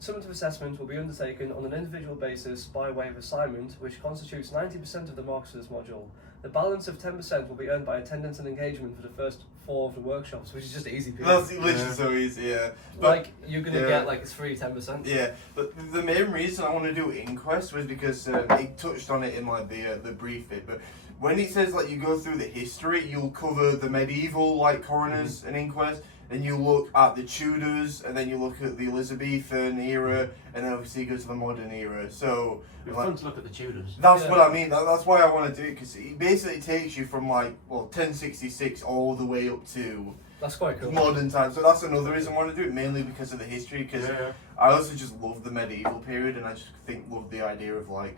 Summative assessment will be undertaken on an individual basis by way of assignment, which constitutes 90% of the marks for this module. The balance of 10% will be earned by attendance and engagement for the first 4 of the workshops, which is just easy. That's literally so easy. Yeah. But, Like you're gonna yeah. get like it's free 10%. yeah, but the main reason I want to do Inquest was because it touched on it in like the brief bit. But when it says like you go through the history, you'll cover the medieval like coroners and inquest, and you look at the Tudors, and then you look at the Elizabethan era, and then obviously you go to the modern era. So It'd be like, fun to look at the Tudors. that's Yeah. what I mean. That's why I want to do it, because it basically takes you from like 1066 all the way up to That's quite cool. modern times. So that's another reason I want to do it, mainly because of the history. Because Yeah. I also just love the medieval period, and I just love the idea of like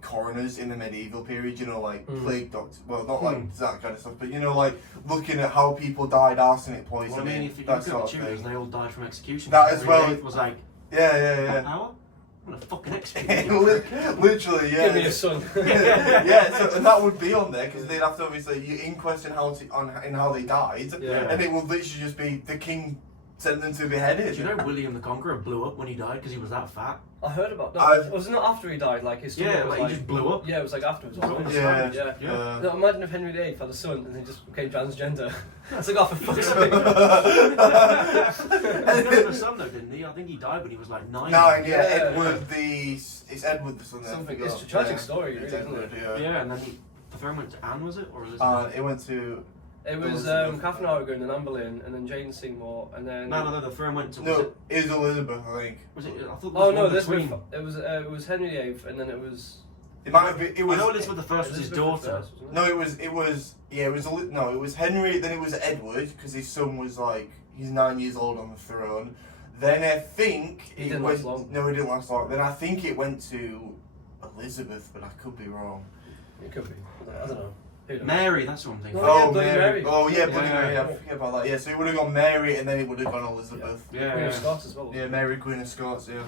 coroners in the medieval period. You know, like plague doctors. Well, not like that kind of stuff, but you know, like looking at how people died, arsenic Well, I poisoning, mean, if you that look sort at of the Tudors, thing. they all died from execution. That as well. It was like, Yeah. power? What a fucking execution. Literally, yeah. Give me a son. Yeah, so, and that would be on there because they'd have to obviously you inquest in how they died, Yeah. and it would literally just be the king send them to be beheaded. Do you know William the Conqueror blew up when he died because he was that fat? I heard about that. I've- Was it not after he died? Like his stomach Yeah, was like he just blew up. Yeah, it was like afterwards. Oh, Wasn't it? Yeah. Yeah. Yeah. No, imagine if Henry VIII had a son and he just became transgender. It's like, oh, for fuck's sake. He had a son though, didn't he? I think he died when he was like 9. 9, yeah, Yeah. Edward it's Edward the son. I Something. forgot. It's a tragic Yeah. story, really, It's isn't Edward, it? yeah. Yeah, and then the throne went to Anne, was it? Or Elizabeth? It went to It was Elizabeth. Catherine Aragon and Anne Boleyn, and then Jane Seymour, and then. No, the throne went to. no, it was Elizabeth, I think. Was it? I thought. Oh no, one this between. it was Henry VIII, and then it was. It might have been. It I was. know Elizabeth I was his Elizabeth daughter. I, wasn't it? No, it was. Yeah, it was. No, it was Henry. Then it was Edward because his son was like he's 9 years old on the throne. Then I think He it didn't went. last long. No, he didn't last long. Then I think it went to Elizabeth, but I could be wrong. It could be. I don't know. Who knows? Mary, that's what I'm thinking. Oh, yeah, Oh, Bloody Mary. Mary. Oh yeah, Bloody Yeah. Mary. I forget about that. Yeah, so it would have gone Mary, and then it would have gone Elizabeth. Yeah, Queen yeah. of Scots as well. Yeah, Mary, Queen of Scots. Yeah.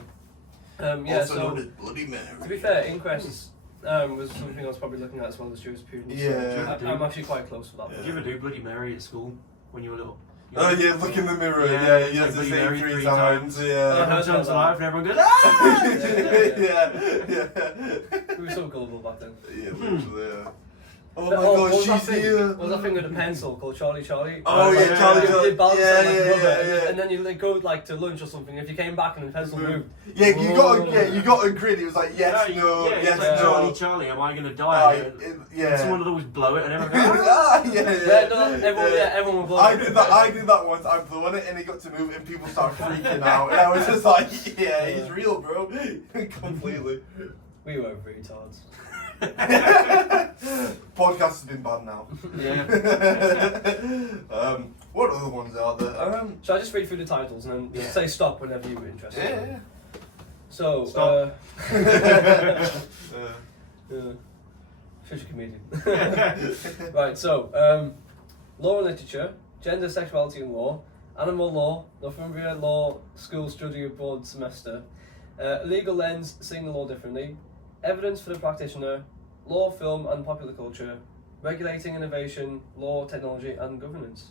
Yeah. Also So known as Bloody Mary. to be fair, inquests was something I was probably looking at as well as jurisprudence. Yeah. So I'm actually quite close for that. Yeah. Did you ever do Bloody Mary at school when you were little? Oh yeah, look in the mirror. Yeah, Yeah, it's you have like to Bloody say Mary 3 3 times. times. Yeah. Everyone turns that. alive and everyone goes, ah! yeah. We were so gullible back then. Yeah, literally, yeah. Oh my But, god, what was that she's thing? here. What was that thing with a pencil called Charlie Charlie? Oh, yeah, Charlie You Charlie. did balance Yeah, on, like, yeah, rubber, yeah. and then you like, go like to lunch or something. If you came back and the pencil moved, Yeah, you got a grid. It was like yes, no, yeah, yes, it's like, no. Charlie, Charlie, am I going to die? Like, yeah. Someone would always blow it and everyone goes, ah! Ah, yeah. everyone would blow. I did that once. I blew on it and it got to move and people started freaking out. And I was just like, yeah, he's real, bro. Completely. We were retards. Podcast has been banned now. Yeah. What other ones are there? Shall I just read through the titles and then Yeah. say stop whenever you were interested? Yeah. So, Stop. future comedian. Right, so, law and literature, gender, sexuality and law, animal law, Northumbria law, school study abroad semester, legal lens, seeing the law differently, evidence for the practitioner, law, film and popular culture, regulating innovation, law, technology and governance.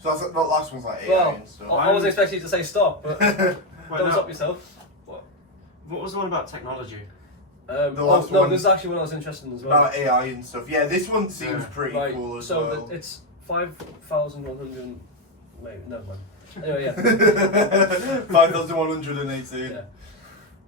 So that's, that last one's like AI Well, and stuff. I wasn't expecting you to say stop, but Wait, don't no. stop yourself. What was the one about technology? The last no, one- there's actually one I was interested in as well. About AI and stuff. Yeah, this one seems Yeah. pretty Right, cool as so well. it's 5,100. Wait, no man. Anyway, yeah. 5,118. Yeah.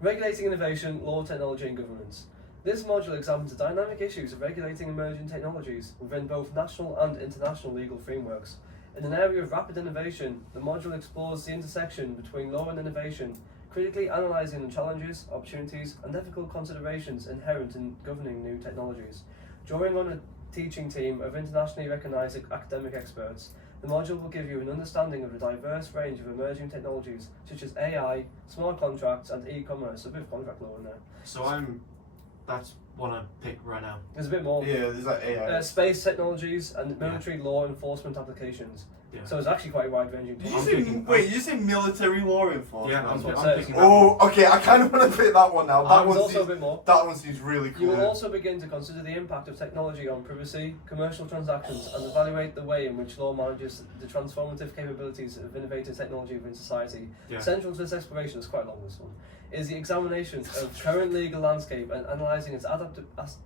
Regulating innovation, law, technology, and governance. This module examines the dynamic issues of regulating emerging technologies within both national and international legal frameworks. In an area of rapid innovation, the module explores the intersection between law and innovation, critically analysing the challenges, opportunities, and ethical considerations inherent in governing new technologies. Drawing on a teaching team of internationally recognised academic experts, the module will give you an understanding of the diverse range of emerging technologies such as AI, smart contracts, and e-commerce. A bit of contract law in there. So that's one I pick right now. There's a bit more. Yeah, there's like AI. Space technologies and military law enforcement applications. Yeah. So it's actually quite a wide-ranging. Did you I'm say, picking- wait, you say military law enforcement? Yeah, That's what it I'm says. picking that Oh, one. okay, I kind of want to pick that one now. That There's one also a seems, bit more. that one seems really You cool. will also begin to consider the impact of technology on privacy, commercial transactions, and evaluate the way in which law manages the transformative capabilities of innovative technology within society. Yeah. Central to this exploration is quite long, this one, is the examination of current legal landscape and analysing its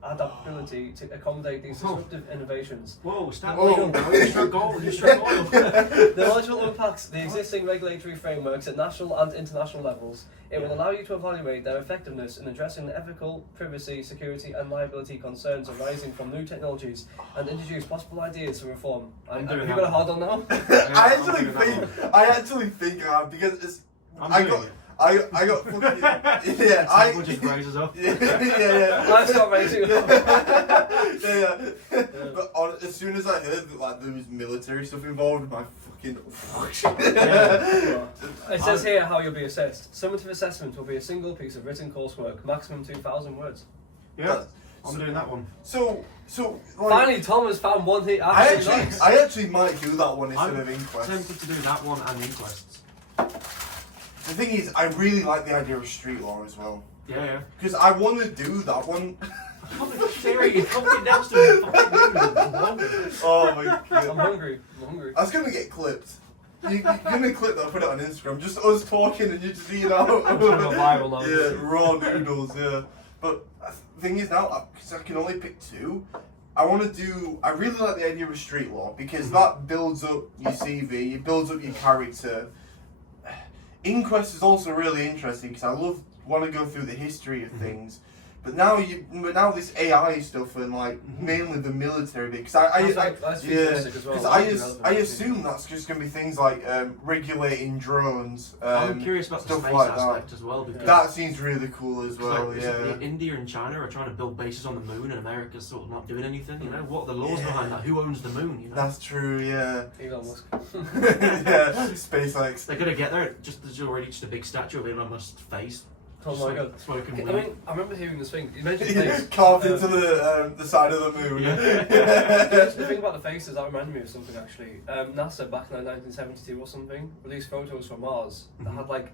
adaptability to accommodate these disruptive innovations. Whoa, stop Oh. legal now. You struck gold. You struck oil. The module unpacks the existing regulatory frameworks at national and international levels. It will allow you to evaluate their effectiveness in addressing the ethical, privacy, security and liability concerns arising from new technologies and introduce possible ideas for reform. I'm Have doing you that got a hard on now? I actually think I have because it's. I'm I doing got. it. I got fucking. Yeah, Temple just raises up. yeah. I've got raising up. yeah. But as soon as I heard that like there was military stuff involved, my fucking. It says here how you'll be assessed. Summative assessment will be a single piece of written coursework, maximum 2,000 words. Yeah, I'm doing that one. So like, Finally, Tom has found one he I actually likes. actually might do that one instead I'm of inquest. tempted to do that one and inquests. The thing is, I really like the idea of street law as well. Yeah. Because I want to do that one. Fucking Siri, fucking next to me. Fucking Oh my I'm god. hungry. I'm hungry. That's gonna get clipped. You're gonna clip that, put it on Instagram. Just us talking and you just eat out. Viral now. Yeah, raw noodles. Yeah, but the thing is now, because I can only pick two. I really like the idea of street law because that builds up your CV, it builds up your character. Inquest is also really interesting because want to go through the history of things. But now this AI stuff and like mainly the military bit, because that's futuristic as well. I assume that's just going to be things like regulating drones. I'm curious about the stuff space like aspect as well. Because that seems really cool as it's well. like, Yeah. India and China are trying to build bases on the moon, and America's sort of not doing anything. You know, what are the laws behind that? Who owns the moon? You know, That's true. Yeah. Elon Musk. Yeah. SpaceX. they're gonna get there. There's already just a big statue of Elon Musk's face. Oh my god. Smoking I weed. mean, I remember hearing this thing. You mentioned face. Carved into the side of the moon. The thing about the faces, that reminded me of something actually. NASA back in like 1972 or something released photos from Mars that had like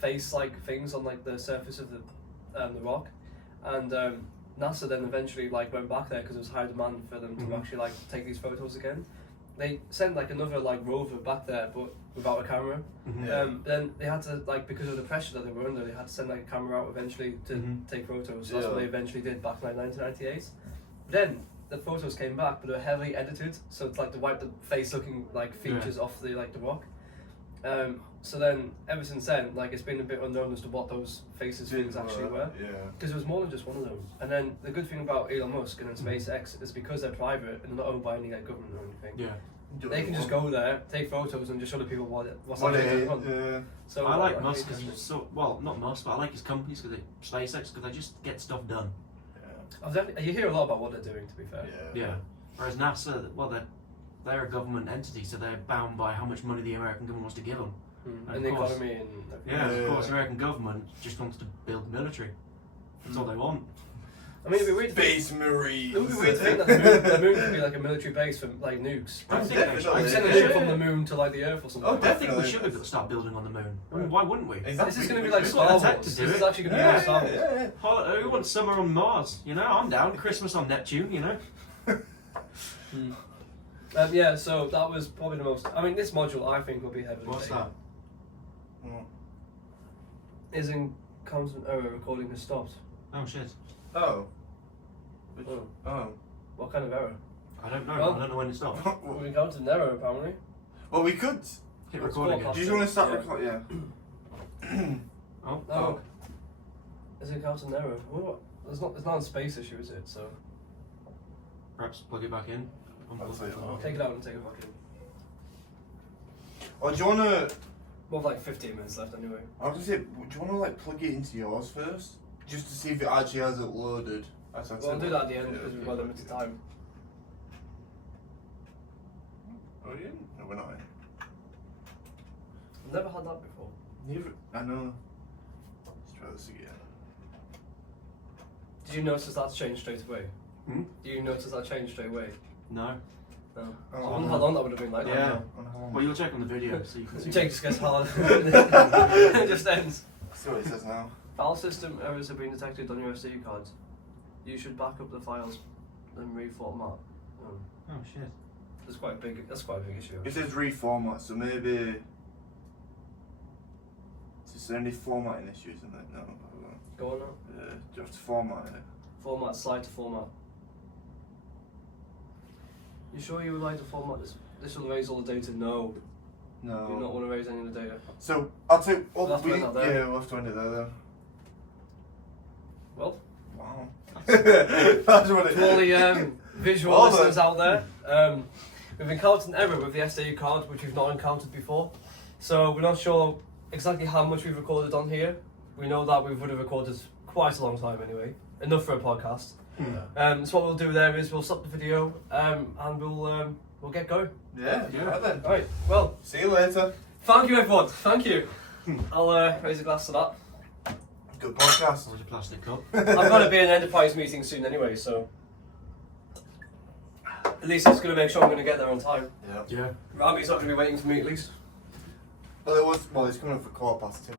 face-like things on like the surface of the rock, and NASA then eventually like went back there because there was high demand for them to actually like take these photos again. They sent like another like rover back there, but without a camera. Then they had to like, because of the pressure that they were under, they had to send like a camera out eventually to take photos. So that's what they eventually did back in like 1998. Then the photos came back, but they were heavily edited, so it's like to wipe the face looking like features off the like the rock. So then ever since then, like it's been a bit unknown as to what those faces things actually were. Yeah. Because there was more than just one of them. And then the good thing about Elon Musk and then SpaceX is because they're private and they're not owned by any like government or anything. Yeah. They can just go there, take photos, and just show the people what's What actually it going on. is. Yeah. So I like Musk because he's not Musk, but I like his companies because SpaceX because they just get stuff done. You hear a lot about what they're doing, to be fair. Yeah. Whereas NASA, well, they're a government entity, so they're bound by how much money the American government wants to give them. And the of course. economy and Yeah, of course, the American government just wants to build military. That's all they want. I mean, it'd be weird. Space Marines. It would be weird to think that the moon could be like a military base for like nukes. I think definitely. Like send a Yeah. nuke from the moon to like the Earth or something. Oh, like I that. think we Definitely. should start building on the moon. I mean, why wouldn't we? Exactly. This is going to be like We've Star got Wars. the tech to This do is it. actually going to be like Star Wars. Who wants summer on Mars? You know, I'm down. Christmas on Neptune, you know? Yeah, so that was probably the most. I mean, this module I think will be heavily. What's taken. that? Is in constant error recording has stopped. Oh, shit. Oh. Oh. Oh. What kind of error? I don't know. Well- I don't know when it stopped. We encountered an error apparently. Well, we could. Hit Let's record go again. past Do you want to start Yeah. recording? Yeah. Oh. Oh. Is it encountered an error? What? It's not a space issue, is it? So Perhaps plug it back in. That's it. take it out and take it back in. Or do you want to? We'll have like 15 minutes left anyway. I was gonna say, do you want to like plug it into yours first, just to see if it actually has it loaded? Well, I'll do that at the end because we've got limited time. Oh, yeah? No, we're not in. I've never had that before. Neither. I know. Let's try this again. Did you notice that's changed straight away? Hmm? Do you notice that changed straight away? No. No. Oh, I wonder how long that would have been like. Yeah. On home. Well, you'll check on the video so you can see. Jake just gets hard. It just ends. See what it says now. File system errors have been detected on your SD cards. You should back up the files and reformat. Oh. Oh, shit. That's quite a big issue. It says reformat, so maybe. Is there any formatting issues in it? No. Go on now. Do you have to format it? Format, slide to format. You sure you would like to format this? This will erase all the data? No. No. You do not want to erase any of the data. So I'll take. Oh, We'll have to end that there. yeah, we'll have to end it there then. Well, Wow. That's what it to all is. the visual Well listeners then. out there, we've encountered an error with the SD card, which we've not encountered before. So we're not sure exactly how much we've recorded on here. We know that we would have recorded quite a long time anyway, enough for a podcast. So what we'll do there is we'll stop the video and we'll get going. Yeah. Right then. Right. Well, See you later. thank you everyone. Thank you. I'll raise a glass to that. Good podcast. There's a plastic cup. I've got to be in an enterprise meeting soon anyway, so at least it's going to make sure I'm going to get there on time. Yeah. Yeah. Rami's not going to be waiting for me at least. Well, it's coming up for 2:15.